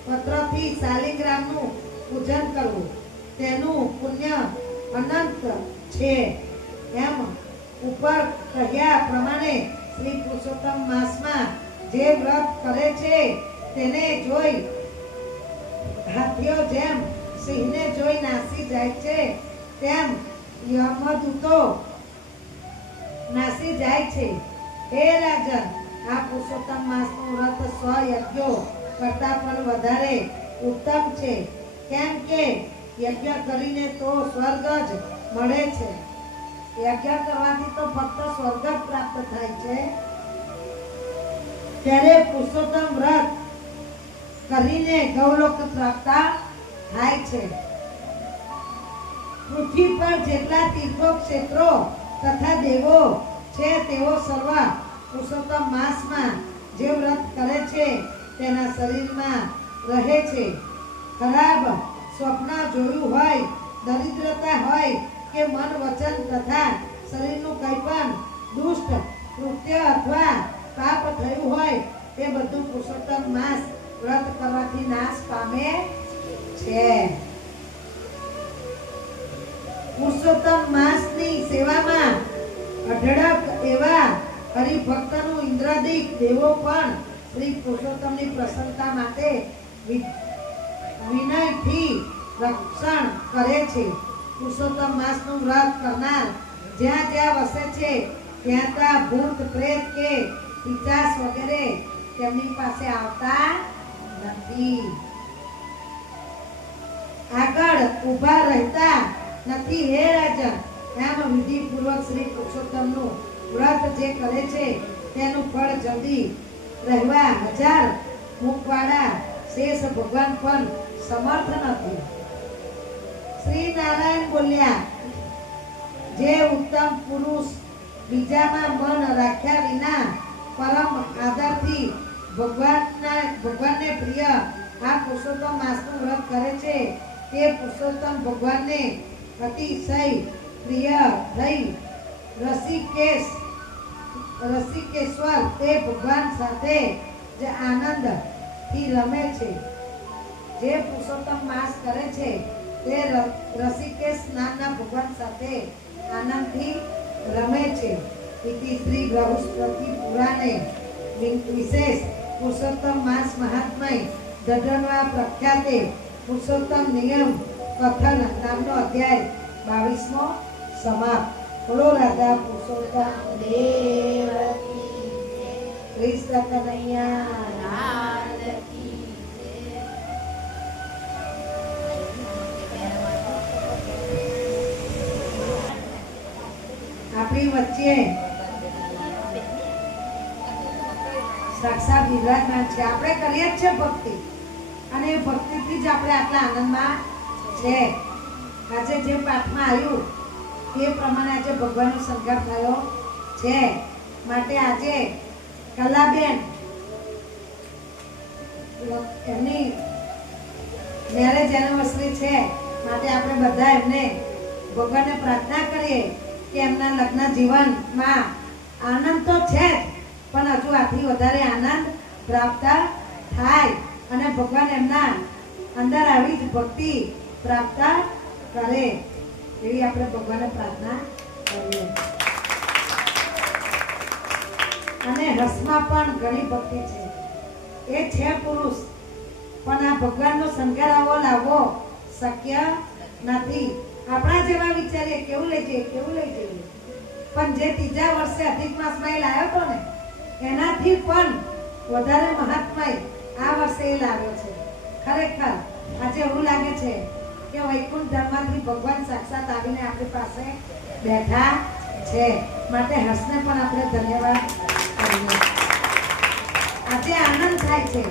પત્રથી શાલિગ્રામનું પૂજન કરવું, તેનું પુણ્ય અનંત છે. એમ ઉપર કહ્યા પ્રમાણે શ્રી પુરુષોત્તમ માસમાં જે વ્રત કરે છે તેને જોઈ હાથીઓ જેમ સિંહને જોઈ નાસી જાય છે તેમ યમદૂતો નાસી જાય છે. હે રાજન, આ પુરુષોત્તમ માસનું વ્રત 100 યજ્ઞો કરતા પણ વધારે ઉત્તમ છે. કેમ કે યજ્ઞ કરીને તો સ્વર્ગ જ મળે છે. યજ્ઞ કરવાથી તો ફક્ત સ્વર્ગ જ પ્રાપ્ત થાય છે. ત્યારે પુરુષોત્તમ વ્રત કરીને ગૌલોક પ્રાપ્ત થાય છે. પૃથ્વી પર જેટલા તીર્થો ક્ષેત્રો તથા દેવો છે તેઓ સર્વ પુરુષોત્તમ માસમાં જે વ્રત કરે છે તેના શરીરમાં રહે છે. ખરાબ સ્વપ્ન જોયું હોય, દરિદ્રતા હોય કે મન વચન તથા શરીરનું કંઈ પણ દુષ્ટ કૃત્ય અથવા પાપ થયું હોય તે બધું પુરુષોત્તમ માસ વ્રત કરવાથી નાશ પામે છે. પુરુષોત્તમ માસની સેવામાં અઢળક એવા હરિભક્તનું ઇન્દ્રાદિક દેવો પણ શ્રી પુરુષોત્તમની પ્રસન્નતા માટે વિનયથી રક્ષણ કરે છે. પુરુષોત્તમ માસનું વ્રત કરનાર જ્યાં જ્યાં વસે છે ત્યાં ત્યાં ભૂત પ્રેત કે પિશાચ વગેરે તેમની પાસે આવતા નથી. આગળ ઊભા રહેતા નથી. હે રાજન, આમ વિધિપૂર્વક શ્રી પુરુષોત્તમનું વ્રત જે કરે છે તેનું ફળ જલ્દી રહેવા 1000 મુખવાળા શેષ ભગવાન પણ સમર્થ નથી. શ્રી નારાયણ બોલ્યા, જે ઉત્તમ પુરુષ બીજામાં મન રાખ્યા વિના પરમ આદરથી ભગવાનને પ્રિય આ પુરુષોત્તમ માસનું વ્રત કરે છે તે પુરુષોત્તમ ભગવાનને અતિશય પ્રિય થઈ રસિકેશ્વર તે ભગવાન સાથે જ આનંદથી રમે છે. જે પુરુષોત્તમ માસ કરે છે તે રસિકેશ નામના ભગવાન સાથે આનંદથી રમે છે. ઇતિ શ્રી બૃહસ્પતિ પુરાણે વિશેષ પુરુષોત્તમ માસ મહાત્મય દઢણવા પ્રખ્યાતે પુરુષોત્તમ નિયમ કથન નામનો અધ્યાય 22મો સમાપ્ત. બોલો રાધા પુરુષોત્તમ દેવ કૃષ્ણ કનૈયા. આપણી વચ્ચે સાક્ષાત વિરાજમાન છે. આપણે કરીએ જ છે ભક્તિ, અને એ ભક્તિથી જ આપણે આટલા આનંદમાં છે. આજે જે પાઠમાં આવ્યું તે પ્રમાણે આજે ભગવાનનો શણગાર થયો છે. માટે આજે કલાબેન એમની મેરેજ એનિવર્સરી છે. માટે આપણે બધા એમને ભગવાનને પ્રાર્થના કરીએ કે એમના લગ્ન જીવનમાં આનંદ તો છે જ, પણ હજુ આથી વધારે આનંદ પ્રાપ્ત થાય અને ભગવાન એમના અંદર આવી જ ભક્તિ પ્રાપ્ત કરે એવી આપણે ભગવાનને પ્રાર્થના કરીએ. અને હસમાં પણ ઘણી ભક્તિ છે. એ છે પુરુષ, પણ આ ભગવાનનો શણગાર આવો લાવવો શક્ય નથી. આપણા જેવા વિચારીએ કેવું લઈ જઈએ, પણ જે ત્રીજા વર્ષે અધિક માસમાં એ લાવ્યો હતો ને એનાથી પણ વધારે મહાત્મય આ વર્ષે એ લાવ્યો છે. ખરેખર આજે એવું લાગે છે કે વૈકુંઠ ધામમાંથી ભગવાન સાક્ષાત આવીને આપણી પાસે બેઠા છે. માટે હસને પણ આપણે ધન્યવાદ કરીએ. આજે આનંદ થાય છે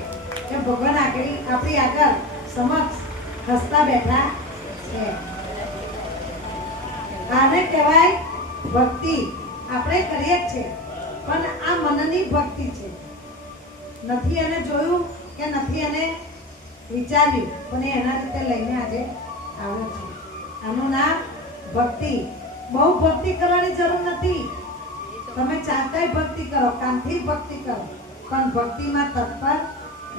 કે ભગવાન આપણી આગળ સમક્ષ હસતા બેઠા છે. આને કહેવાય ભક્તિ. આપણે કરીએ જ છે, પણ આ મનની ભક્તિ છે. નથી એને જોયું કે નથી એને વિચાર્યું, પણ એ એના રીતે લઈને આજે આવ્યો છે. આનું નામ ભક્તિ. બહુ ભક્તિ કરવાની જરૂર નથી. તમે ચાહતાય ભક્તિ કરો, કામથી ભક્તિ કરો, પણ ભક્તિમાં તત્પર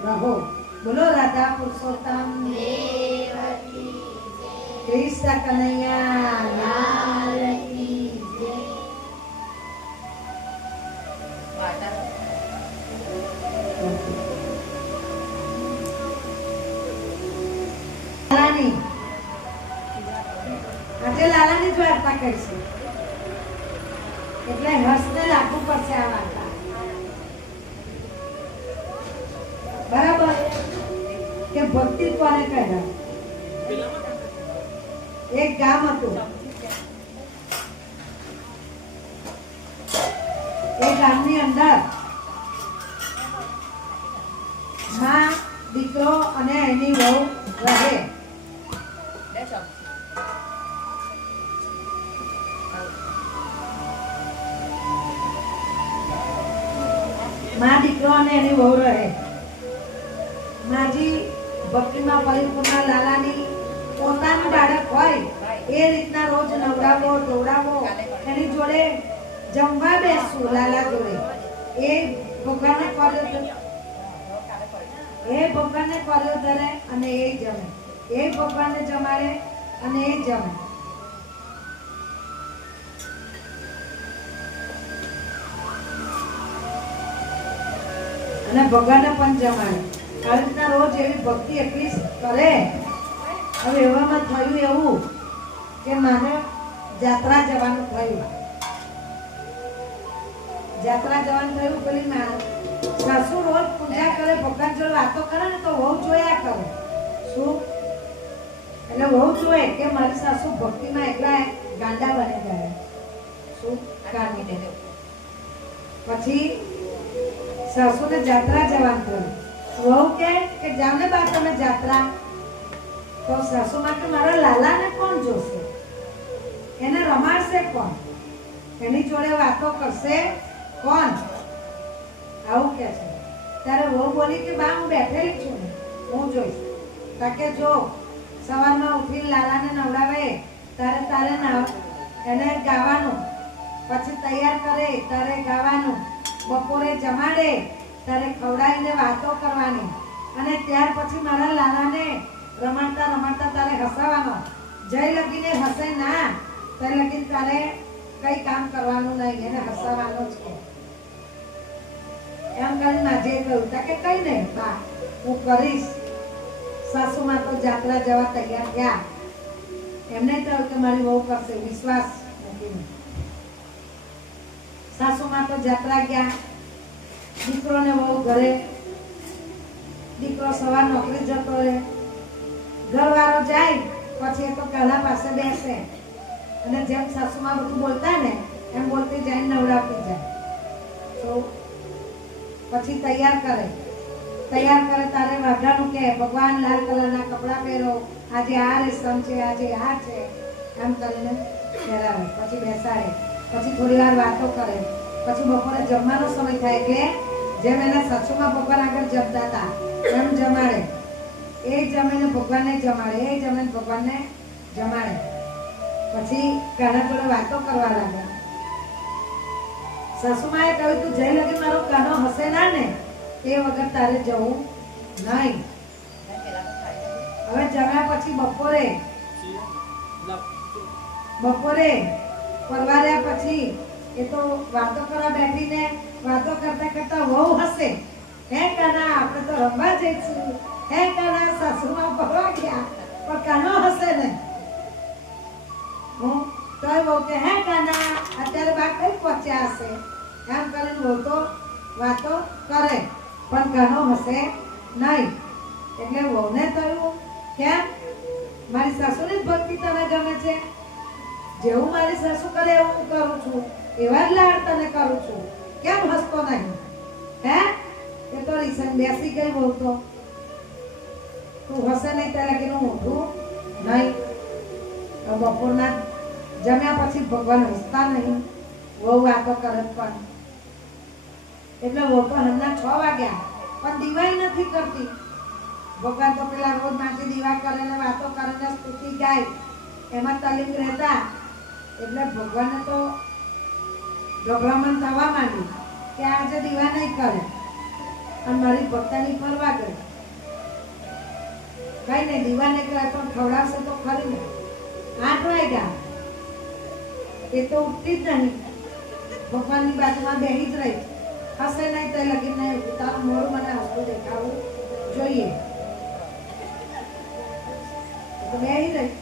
રહો. બોલો રાધા પુરુષોત્તમ કૃષ્ણ કનૈયા લાલ કી જય. આજે લાલાની જ વાર્તા કરીશું, એટલે હર્ષને લાગુ પડશે આ વાર્તા. બરાબર કે ભક્તિ કોને કહેવાય? એક ગામ હતું. એ ગામની અંદર માં, દીકરો અને એની વહુ રહે. માં, દીકરો અને એની વહુ રહે. માજી ભક્તિમાં પરિપૂર્ણ લાલાની પોતાનું બાળક હોય એ રીતના રોજ નવડાવો ધોવડાવો, એની જોડે જમવા બેસવું લાલા જોડે. એ ભગવાનને કર્યો ધરે અને એ જમે. એ ભગવાનને જમાડે અને એ જમે. અને ભગવાનને પણ જમાડે. આવી રીતના રોજ એવી ભક્તિ એટલી કરે. હવે એવામાં થયું એવું કે માને જાત્રા જવાનું થયું. જાત્રા જવાનું થયું. પેલી સાસુ રોજ પૂજા કરે, ભગવાન જોડે વાતો કરે ને તો વહુ જોયા કરે. શું? એટલે વહુ જોયે કે મારી સાસુ ભક્તિમાં એટલા ગાંડા બની જાય. શું? પછી સાસુને જાત્રા જવાનું થયું. વહુ કે જાવ ને બા તમે જાત્રા. તો સાસુ માટે મારા લાલાને કોણ જોશે? એને રમાડશે કોણ? એની જોડે વાતો કરશે કોણ? આવું કે છે. ત્યારે વહુ બોલી કે બા હું બેઠેલી છું ને, હું જોઈશ. તાકે જો સવારમાં ઉઠીને લાલાને નવડાવે ત્યારે તારે એને ગાવાનું, પછી તૈયાર કરે ત્યારે ગાવાનું, બપોરે જમાડે ત્યારે ખવડાવીને વાતો કરવાની, અને ત્યાર પછી મારા લાલાને રમાડતા રમાડતા તારે હસાવાનો. જય લગીને હસે ના ત્યારે લગીને તારે કઈ કામ કરવાનું નહીં, એને હસાવાનું જ કે. એમ કરીને માજે કહ્યું કે કઈ નહીં બા હું કરીશ. સાસુમાં તો જાત્રા જવા તૈયાર થયા. એમને કહ્યું કે મારી વહુ કરશે, વિશ્વાસ મૂકીને. સાસુમાં તો જાત્રા ગયા. દીકરો ને વહુ ઘરે. દીકરો સવાર નોકરી જતો રહે. ઘરવાળો જાય પછી એ તો કાલા પાસે બેસે અને જેમ સાસુમાં બધું બોલતા ને એમ બોલતી જાય, નવડાવતી જાય. તો પછી તૈયાર કરે તારે વાઘાનું કે ભગવાન લાલ કલરના કપડાં પહેરો, આજે આ રેશમ છે, આજે આ છે, એમ કરીને પહેરાવે. પછી બેસાડે. પછી થોડી વાર વાતો કરે. પછી બપોરે જમવાનો સમય થાય એટલે જેમ એના સાસુમાં ભગવાન આગળ જમતા હતા એમ જમાડે. એ જમીને ભગવાનને જમાડે, એ જમીને ભગવાનને જમાડે. પછી કાના જોડે વાતો કરવા લાગે. સાસુમાએ કહ્યું તું જય લગી મારો કાનો હસે ના ને એ વગર તારે જવું નહીં. હવે જમ્યા પછી બપોરે પરવાર્યા પછી એ તો વાતો કરવા બેઠીને વાતો કરતા કરતા વહુ હસે. હે કાના આપણે તો રમવા જઈશું. હે કાના સાસુમાં ફરવા ગયા પણ કાનો હસે ને. હું તોય વહુ કે હે કાના અત્યારે બા કઈ પહોંચ્યા હશે, એમ કરીને વહુ તો વાતો કરે પણ કાનો હસે નહીં. એટલે વહુને થયું કેમ મારી સાસુની જ ભક્તિ તને ગમે છે? જેવું મારી સાસુ કરે એવું હું કરું છું, એવા જ લાડ તને કરું છું, કેમ હસતો નહીં? હે એ તો રીસન બેસી ગઈ વહુ તો. તું હસે નહીં ત્યારે કે હું ઉઠું નહીં. બપોરના જમ્યા પછી ભગવાન હસતા નહીં, વહુ વાતો કરે પણ. એટલે વહુ તો હમણાં 6 વાગ્યા પણ દીવાઈ નથી કરતી. ભગવાન તો પેલા રોજ માંથી દીવા કરે ને વાતો કરે ને સ્તુતિ ગાય એમાં તલીન રહેતા. એટલે ભગવાનને તો ગભરામણ થવા માંડી કે આજે દીવા નહીં કરે અને મારી ભક્તાની ફરવા ગઈ. કઈ નહીં દીવા નહીં કરે પણ ખવડાવશે તો ખરી ને. 8 વાગ્યા એ તો ઉઠતી જ નહીં. ભગવાનની બાજુમાં બેહી જ રહી. હશે નહીં તો લગી નહીં. તારું મોડું મને હસતું દેખાવું જોઈએ. તો બેહી રહી.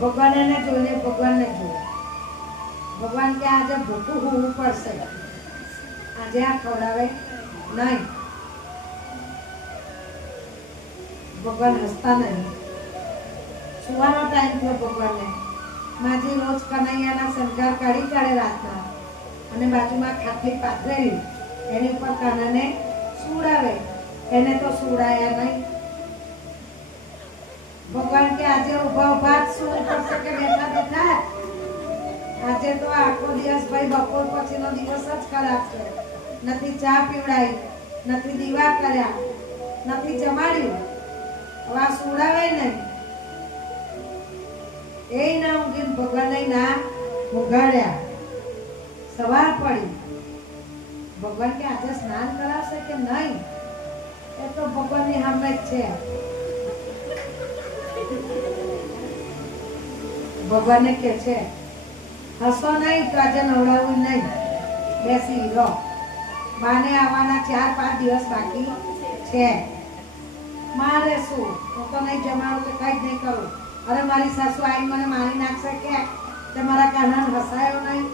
ભગવાનને જોઈને ભગવાનને જોયું. ભગવાન કે આજે ભૂખું હોવું પડશે, આજે આ ખવડાવે નહીં. ભગવાન હસતા નહીં. સુવાનો ટાઈમ થયો ભગવાનને. માજી રોજ કનૈયાના શણગાર કાઢી કાઢે રાતના અને બાજુમાં ખાટલી પાથરેલી એની ઉપર કાનાને સુવડાવે. એને તો સુવડાયા નહીં. ભગવાન કે આજે ઉભા ઉભા જ સૂવું પડશે કે બેઠા બેઠા? આજે તો આખો દિવસ ભાઈ બપોર પછીનો દિવસ જ ખરાબ છે. નથી ચા પીવડાવી, નથી દીવા કર્યા, નથી જમાડ્યું. હવે આ સુવડાવે નહીં. એ ના ઊંઘીને ભગવાને ના ઊંઘાડ્યા. સવાર પડી. ભગવાન કે આજે સ્નાન કરાવશે કે નહીં? એ તો ભગવાનની સામે જ છે. ભગવાને કે છે હસો નહીં તો આજે નવડાવું નહીં, બેસી રહો. માને આવવાના 4-5 દિવસ બાકી છે. મારે શું, હું તો નહીં જમાડું કે કઈ જ નહીં કરું. અરે મારી સાસુ આવીને મને મારી નાખશે કે તમારા કાનાને હસાયો નહીં.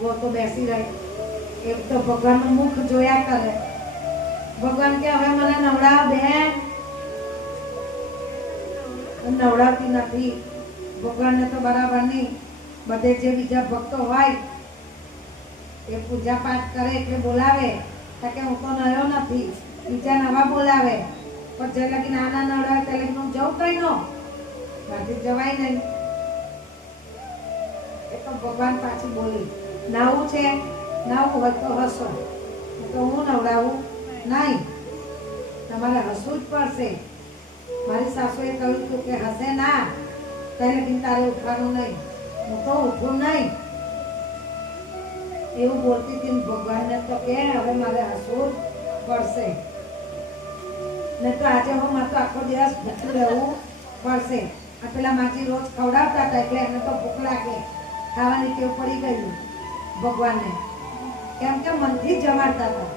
वो तो બેસી રહી. એક તો ભગવાનનું મુખ જોયા કરે. ભગવાન કે હવે મને નવડાવ બેન. નવડાવતી નથી. ભગવાનને તો બરાબર નહીં. બધે જે બીજા ભક્તો હોય એ પૂજા પાઠ કરે એટલે બોલાવે કે હું તો નયો નથી. બીજા નવા બોલાવે. પણ જે લગી નાના નવડાવે તે લગી હું જવું કઈ નો માથી જવાય નહીં. એ તો ભગવાન પાછી બોલી નાવું છે, નાવું હોય તો હસો. તો હું નવડાવું નહીં, તમારે હસવું જ પડશે. મારી સાસુએ કહ્યું હતું કે હસે ના ત્યારે તારે ઉઠવાનું નહીં. હું તો ઉઠું નહીં એવું બોલતી હતી. ભગવાનને તો કે હવે મારે હસવું જ પડશે, ને તો આજે હું મારે તો આખો દિવસ ભૂખું રહેવું પડશે. આ પેલા માજી રોજ ખવડાવતા હતા એટલે એમને તો ભૂખ લાગે, ખાવાની ટેવ પડી ગયું ભગવાનને. કેમ કે મનથી જમાડતા હતા.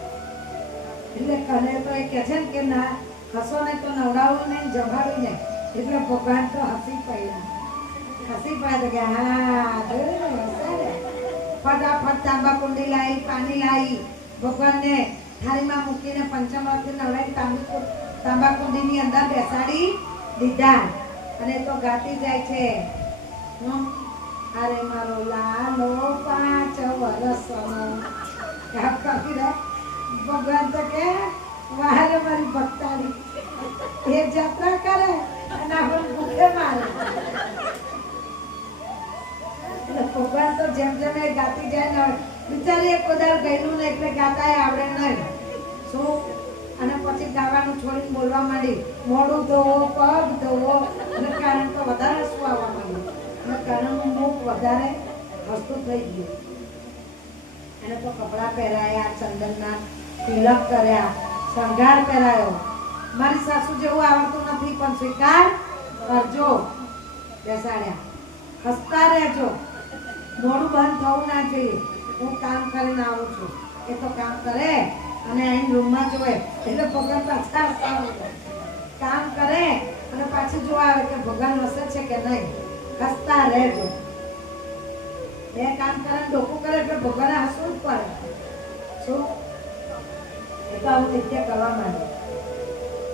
એટલે કને તો એ કહે છે ને કે ના હસો નહીં તો નવડાવું નહીં, જમાડું નહીં. એટલે ભગવાન તો હસી પડ્યા. હસી પડ્યા કે હા જોયું હસે ને. ફટાફટ તાંબા કુંડી લાવી, પાણી લાવી, ભગવાનને થાળીમાં મૂકીને પંચામૃતથી નવડાવી તાંબા કુંડીની અંદર બેસાડી દીધા. અને તો ગાતી જાય છે અરે મારો લાલો 5 વર્ષનો. ભગવાન તો કે વારે મારી ભક્તાની એ જાત્રા કરે અને આપણે ભૂખે મારે. ભગવાન તો જેમ જેમ એ ગાતી જાય ને બિચારી એક પદાર ગયેલું ને એટલે ગાતાય આવડે નહીં. શું અને પછી ગાવાનું છોડીને બોલવા માંડી. મોઢું ધોવો, પગ ધોવો. અને કારણ તો વધારે હસવું આવવા માંડ્યું. અને કારણનું મુખ વધારે હસતું થઈ ગયું. એને તો કપડાં પહેરાયા, ચંદનના તિલક કર્યા, શણગાર પહેરાયો. મારી સાસુ જેવું આવડતું નથી પણ સ્વીકાર કરજો. બેસાડ્યા. હસતા રહેજો. મોડું બંધ થવું ના જોઈએ. હું કામ કરીને આવું છું. એ તો કામ કરે અને અહીં રૂમમાં જોવે એટલે ભગવાન પાછા કામ કરે અને પાછું જોવા આવે કે ભગવાન હસે છે કે નહીં. હસતા રહેજો. બે કામ કરે ડોકું કરે એટલે ભગવાન હસવું જ પડે. શું એ તો આવું નિત્ય કરવા માંડે.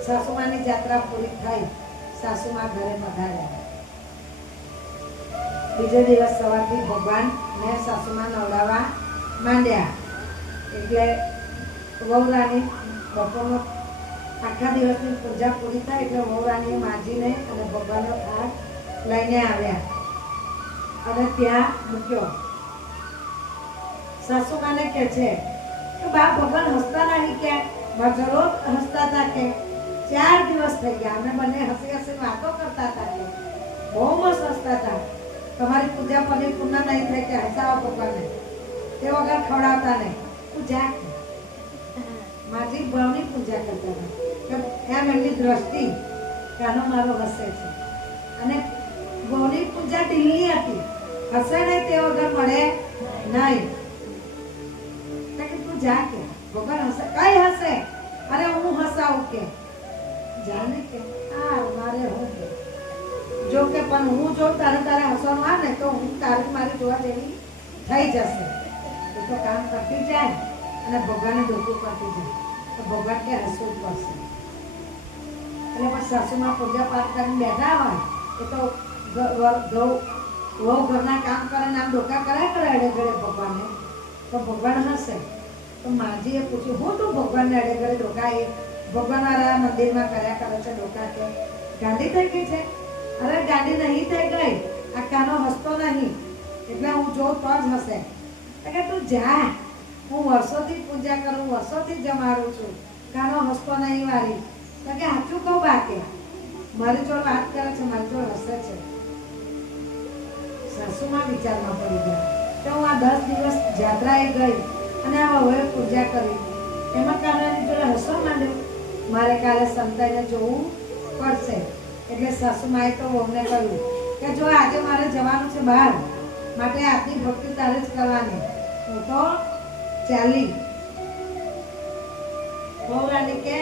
સાસુમાની જાત્રા પૂરી થઈ. સાસુમાં ઘરે પધાર્યા. બીજે દિવસ સવારથી ભગવાન ને સાસુમાં નવડાવવા માંડ્યા. એટલે વહુરાણી બપોરનો આખા દિવસની પૂજા પૂરી થાય એટલે વહુરાણીએ માજીને અને ભગવાનનો થાળ લઈને આવ્યા અને ત્યાં મૂક્યો. સાસુમાને કહે છે કે બા ભગવાન હસતા નહીં કે? જરૂર હસતા હતા કે 4 દિવસ થઈ ગયા અમે બંને હસી હસી વાતો કરતા હતા કે બહુ મસ્ત હસતા હતા. તમારી પૂજા પરિપૂર્ણ નહીં થઈ કે હસાવો ભગવાનને, તે વગર ખવડાવતા નહીં. પૂજા માજી ભાવની પૂજા કરતા હતા. એમ એમની દ્રષ્ટિ કાનો મારો હસે છે. અને ગૌની પૂજા ઢીલી હતી. હસે નહીં તે વગર મળે નહીં. તું જા કે ભગવાન હસે. કઈ હસે? અરે હું હસાવું કે જાને કે મારે હું કે જો કે પણ હું જો તારે હસવાનું આવે ને તો હું તારી મારી જોવા જેવી થઈ જશે. એ તો કામ કરતી જાય અને ભગવાનને ડોકું કરતી જાય તો ભગવાન કે હસવું જ પડશે. અને પછી સાસુમાં પૂજા પાઠ કરીને બેઠા હોય એ તો વહુ ઘરના કામ કરે ને આમ ડોકા કર્યા કરે અડે ઘડે ભગવાનને, તો ભગવાન હશે. તો માજીએ પૂછ્યું હું તું ભગવાનને અડે ઘડે ડોકા એ ભગવાનવાળા મંદિરમાં કર્યા કરે છે ડોકા, કે ગાંડી થઈ ગઈ છે? અરે ગાંડી નહીં થઈ ગઈ, આ કાનો હસતો નહીં એટલે હું જોઉં તો જ હશે. કે તું જા, હું વર્ષોથી પૂજા કરું, વર્ષોથી જમાડું છું, કાનો હસતો નહીં વાળી. તો કે સાચું કહું બાકી મારી જોડે વાત કરે છે, મારી જોડે હસે છે. સાસુમાં વિચારમાં પડી ગયા તો હું આ 10 દિવસ જાત્રાએ ગઈ અને આ હવે પૂજા કરી, એમાં કાનાની જોડે હસવા માંડ્યો. મારે કાલે સંતાઈને જોવું પડશે. એટલે સાસુમાએ તો વહુને કહ્યું કે જો આજે મારે જવાનું છે બહાર, માટે આજની ભક્તિ તારે જ કરવાની, હું તો ચાલી. વહુરાણી કે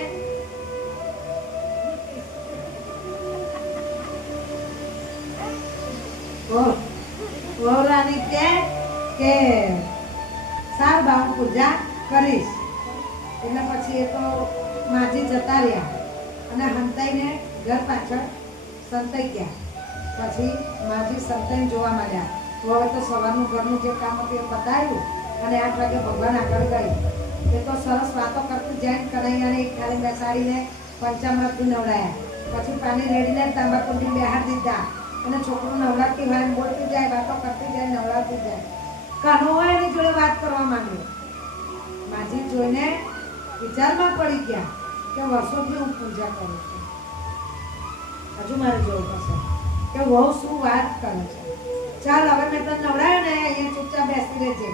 વહુરાણી કે સાર બાપુ પૂજા કરીશ. એટલે પછી એ તો માજી જતા રહ્યા અને હંતાઈને ઘર પાછળ સંતાઈ ગયા. પછી માજી સંતાઈને જોવા માંડ્યા. હવે તો સવારનું ઘરનું જે કામ હતું એ પતાવ્યું અને 8 વાગે ભગવાન આગળ ગઈ. એ તો સરસ વાતો કરતી જઈને કનૈયાને એક થાળી બેસાડીને પંચામૃતથી નવડાયા. પછી પાણી રેડીને તાંબાકુંડી બેહાર દીધા અને છોકરું નવડાવતી હોય એમ બોલતી જાય, વાતો કરતી જાય, નવડાવતી જાય. કાનો હોય એની જોડે વાત કરવા માંડ્યો. માજી જોઈને વિચારમાં પડી ગયા કે વર્ષોથી હું પૂજા કરું છું, હજુ મારે જોવું પડશે કે વહુ શું વાત કરે છે. ચાલ હવે મેં તને નવડાવ્યો ને, અહીંયા ચૂપચાપ બેસી રહેજે,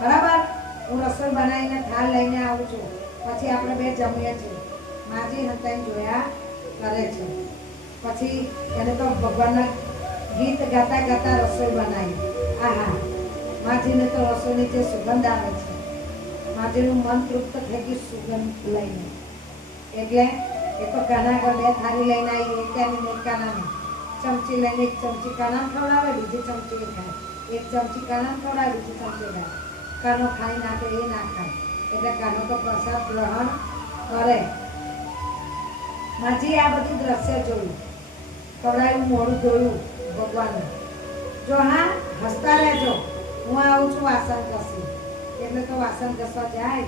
બરાબર? હું રસોઈ બનાવીને થાળ લઈને આવું છું, પછી આપણે બે જમીએ છીએ. માજી હંતાઈને જોયા કરે છે. પછી એને તો ભગવાનના ગીત ગાતા ગાતા રસોઈ બનાવી. આહા, માજીને તો રસોઈની જે સુગંધ આવે છે, માજીનું મન તૃપ્ત થઈ ગયું સુગંધ લઈને. એટલે એ તો કાના આગળ 2 થાળી લઈને આવી, એક કાની એક કાનાને. ચમચી લઈને 1 ચમચી કાનાને ખવડાવે, બીજી ચમચી એ ખાય, 1 ચમચી કાનાને ખવડાવે, બીજી ચમચી ખાય. કાનો ખાઈ નાખે એ ના ખાય, એટલે કાનો તો પ્રસાદ ગ્રહણ કરે. માજી આ બધું દ્રશ્ય જોયું, ખવડાવ્યું, મોઢું ધોયું ભગવાનને. જો હા હસતા રહેજો, હું આવું છું વાસણ ઘસી. એટલે તો વાસણ ઘસવા જાય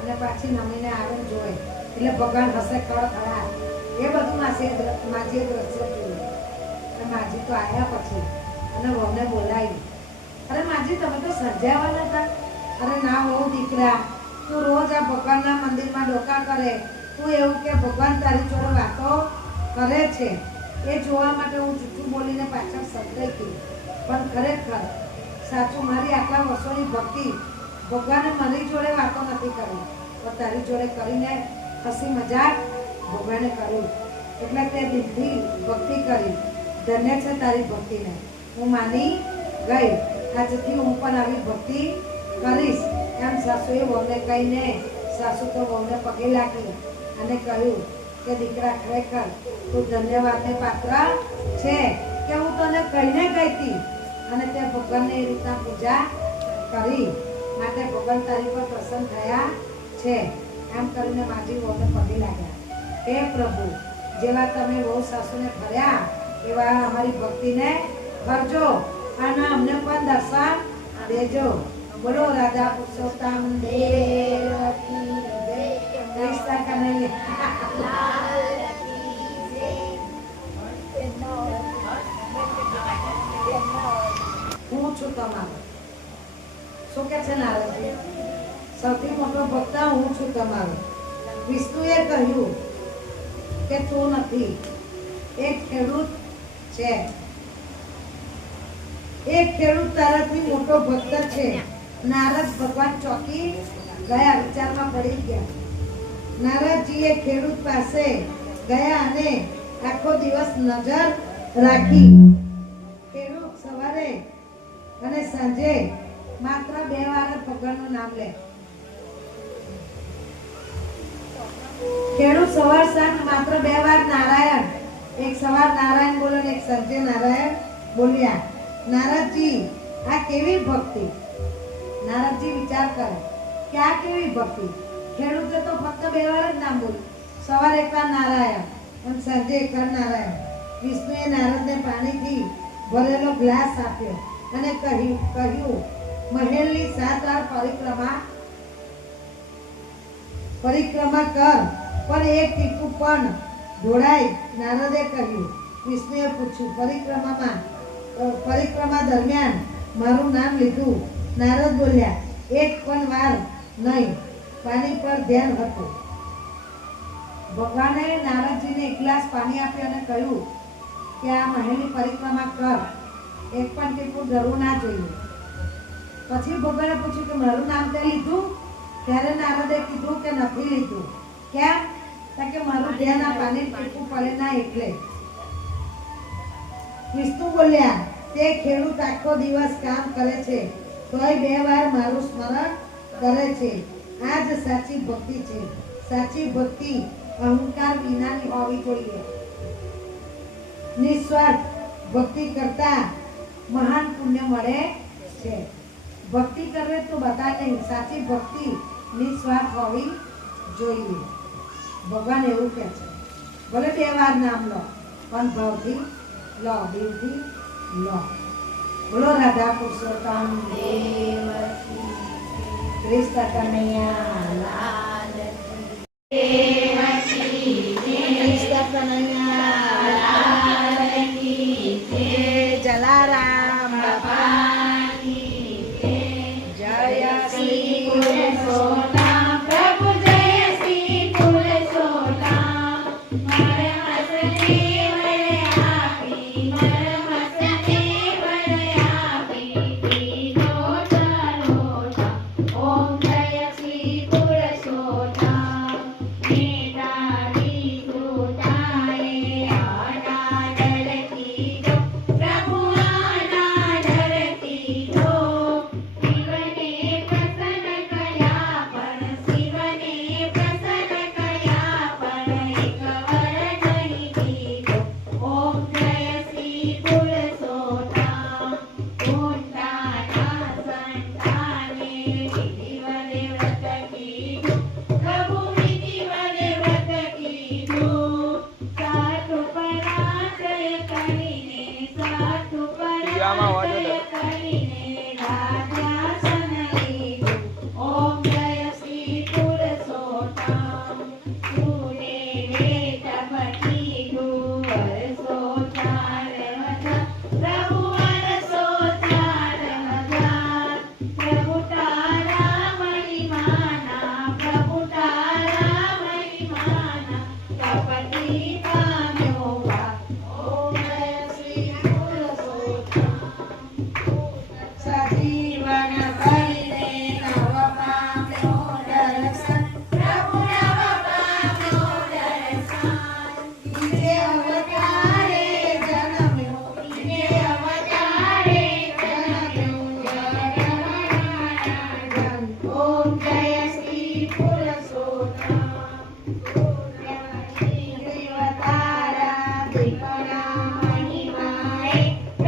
અને પાછી નમીને આવે જોઈ એટલે ભગવાન હસે ખડા. એ બધું માજીએ દ્રશ્ય જોયું. અને માજી તો આવ્યા પછી અને વહુને બોલાવી. અરે માજી તમે તો સંજાવાના હતા. અરે ના વહુ દીકરા, તું રોજ આ ભગવાનના મંદિરમાં ડોકા કરે, તું એવું કે ભગવાન તારી જોડે વાતો કરે છે, એ જોવા માટે હું જૂઠું બોલીને પાછળ સંતાઈ ગઈ. પણ ખરેખર સાચું મારી આટલા વર્ષોની ભક્તિ ભગવાને મારી જોડે વાતો નથી કરી, પણ તારી જોડે કરીને હસી મજાક ભગવાને કર્યું. એટલે તે દિલથી ભક્તિ કરી. ધન્ય છે તારી ભક્તિને, હું માની ગઈ. આજથી હું પણ આવી ભક્તિ કરીશ. એમ સાસુએ વહુને કહીને સાસુ તો વહુને પગે લાગી અને કહ્યું કે દીકરા ખરેખર તું ધન્યવાદને પાત્ર છે કે હું તને કહીને ગઈ હતી અને તે ભગવાનને એ રીતના પૂજા કરી, માટે ભગવાન તારી પર પ્રસન્ન થયા છે. એમ કરીને માજી વહુને પગે લાગ્યા. હે પ્રભુ, જેવા તમે વહુ સાસુને ફર્યા એવા અમારી ભક્તિને કરજો અને અમને પણ દર્શન દેજો. બોલો રાધા પુરુષોત્તમ દેવ કી જય. કૃષ્ણ કનૈયા. હું છું તમારો. શું કે છે નારદજી? સૌથી મોટો ભક્ત હું છું તમારો. વિષ્ણુએ કહ્યું કે તું નથી, એક ખેડૂત છે. એક ખેડૂત તારાથી મોટો ભક્ત છે. નારદ ભગવાન ચોકી ગયા, વિચારમાં પડી ગયા. નારદજીએ ખેડૂત પાસે ગયા અને આખો દિવસ નજર રાખી. ખેડૂત સવારે અને સાંજે માત્ર 2 વાર જ ભગવાનનું નામ લે. ખેડૂત સવાર સાંજ માત્ર 2 વાર નારાયણ, એક સવાર નારાયણ બોલો ને એક સાંજે નારાયણ બોલ્યા. નારદજી આ કેવી ભક્તિ? નારદજી વિચાર કરે કે આ કેવી ભક્તિ? ખેડૂતે તો ફક્ત 2 વાર જ નામ બોલ્યું. સવારે 1 વાર નારાયણ, અને સાંજે કરનારાયણ. વિષ્ણુએ નારદને પાણીથી ભરેલો ગ્લાસ આપ્યો અને કહ્યું મહેલની 7 વાર પરિક્રમા કર, પણ એક ટીપું પણ ઢોળાય. નારદે કહ્યું. વિષ્ણુએ પૂછ્યું, પરિક્રમા દરમિયાન મારું નામ લીધું? નારદ બોલ્યા, એક પણ વાર નહીં. પાણી પર ધ્યાન હતું. ભગવાને નારદજીને એક ગ્લાસ પાણી આપ્યું અને કહ્યું કે આ મહેલની પરિક્રમા કર, એક પણ ટીપું ડરવું ના જોઈએ. પછી ભગવાને પૂછ્યું કે મારું નામ તે લીધું? ત્યારે નારદે કીધું કે નથી લીધું. કેમ? કે મારું ધ્યાન આ પાણી ટીપું પડે ના એટલે. વિષ્ણુ બોલ્યા, તે ખેડૂત આખો દિવસ કામ કરે છે તોય 2 વાર મારું સ્મરણ કરે છે. આ જ સાચી ભક્તિ છે. સાચી ભક્તિ અહંકાર વિનાની હોવી જોઈએ. નિસ્વાર્થ ભક્તિ કરતા મહાન પુણ્ય મળે છે. ભક્તિ કરે તો બધા નહીં, સાચી ભક્તિ નિસ્વાર્થ હોવી જોઈએ. ભગવાન એવું કહે છે. ભલે 2 વાર નામ લો, પણ ભાવથી લો, દિલથી લો. બોલો રાધા પુરુષોત્તમ દેવકી કૃષ્ણ કનૈયા લાલ કી કૃષ્ણ કનૈયા લાલ કી જલારામ બાપાની જય શ્રી પુરુષોત્તમ પ્રભુ જય શ્રી પુરુષોત્તમ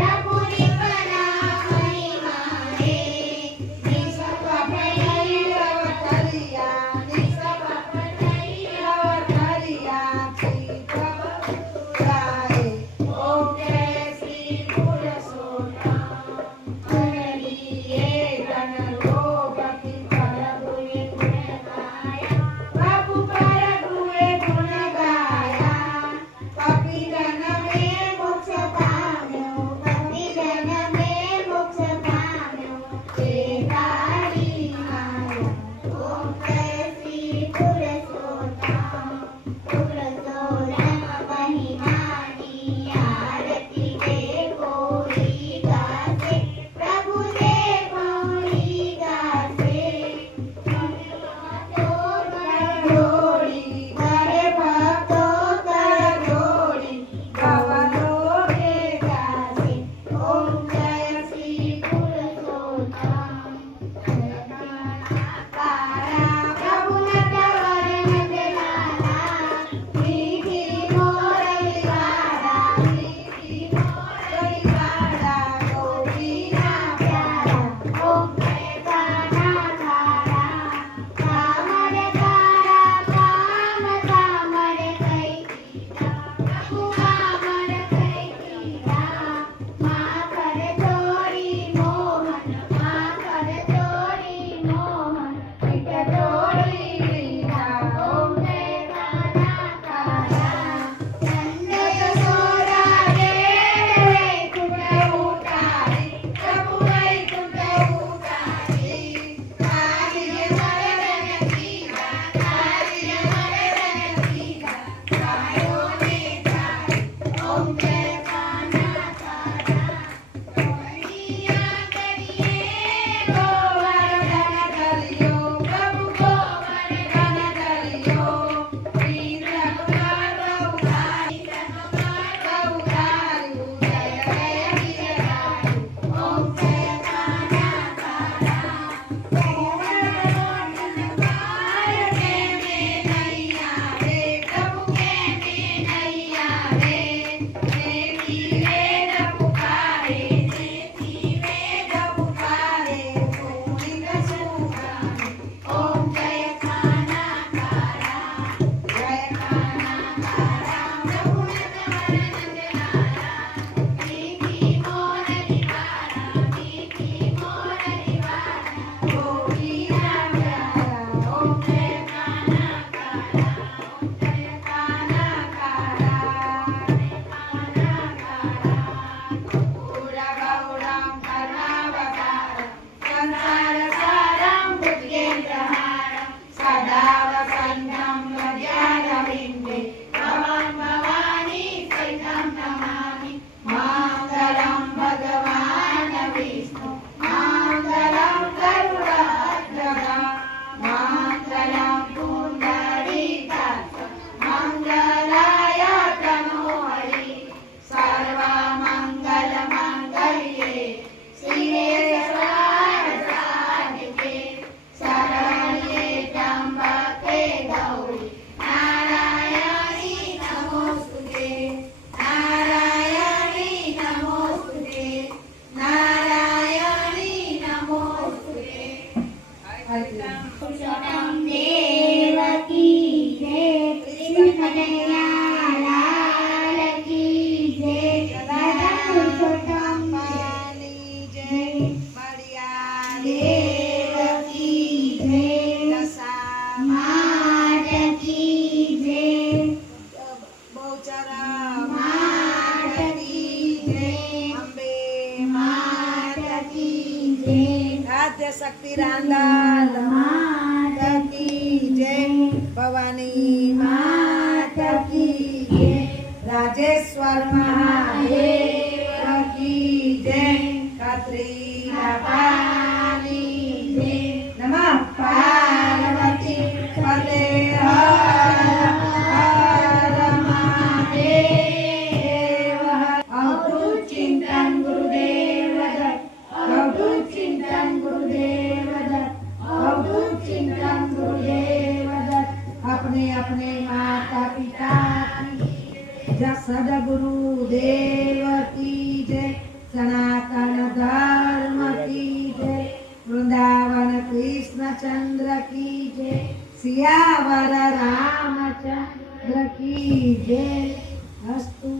પ્રભુની माता की जय आद्य शक्ति रांदाल माता की जय भवानी माता की जय राजेश्वर महादेव की जय कत्री पानी जय नमः पार्वती पते हर हर महादेव अवधूत चिंतन गुरुदेव दत्त अवधूत चिंतन गुरुदेव दत्त अवधूत चिंतन गुरुदेव दत्त अपने अपने माता पिता की जय सदगुरुदेव की जय सनातन धर्म की जय वृंदावन कृष्ण चंद्र की जय सियावर रामचंद्र की जय अस्तु।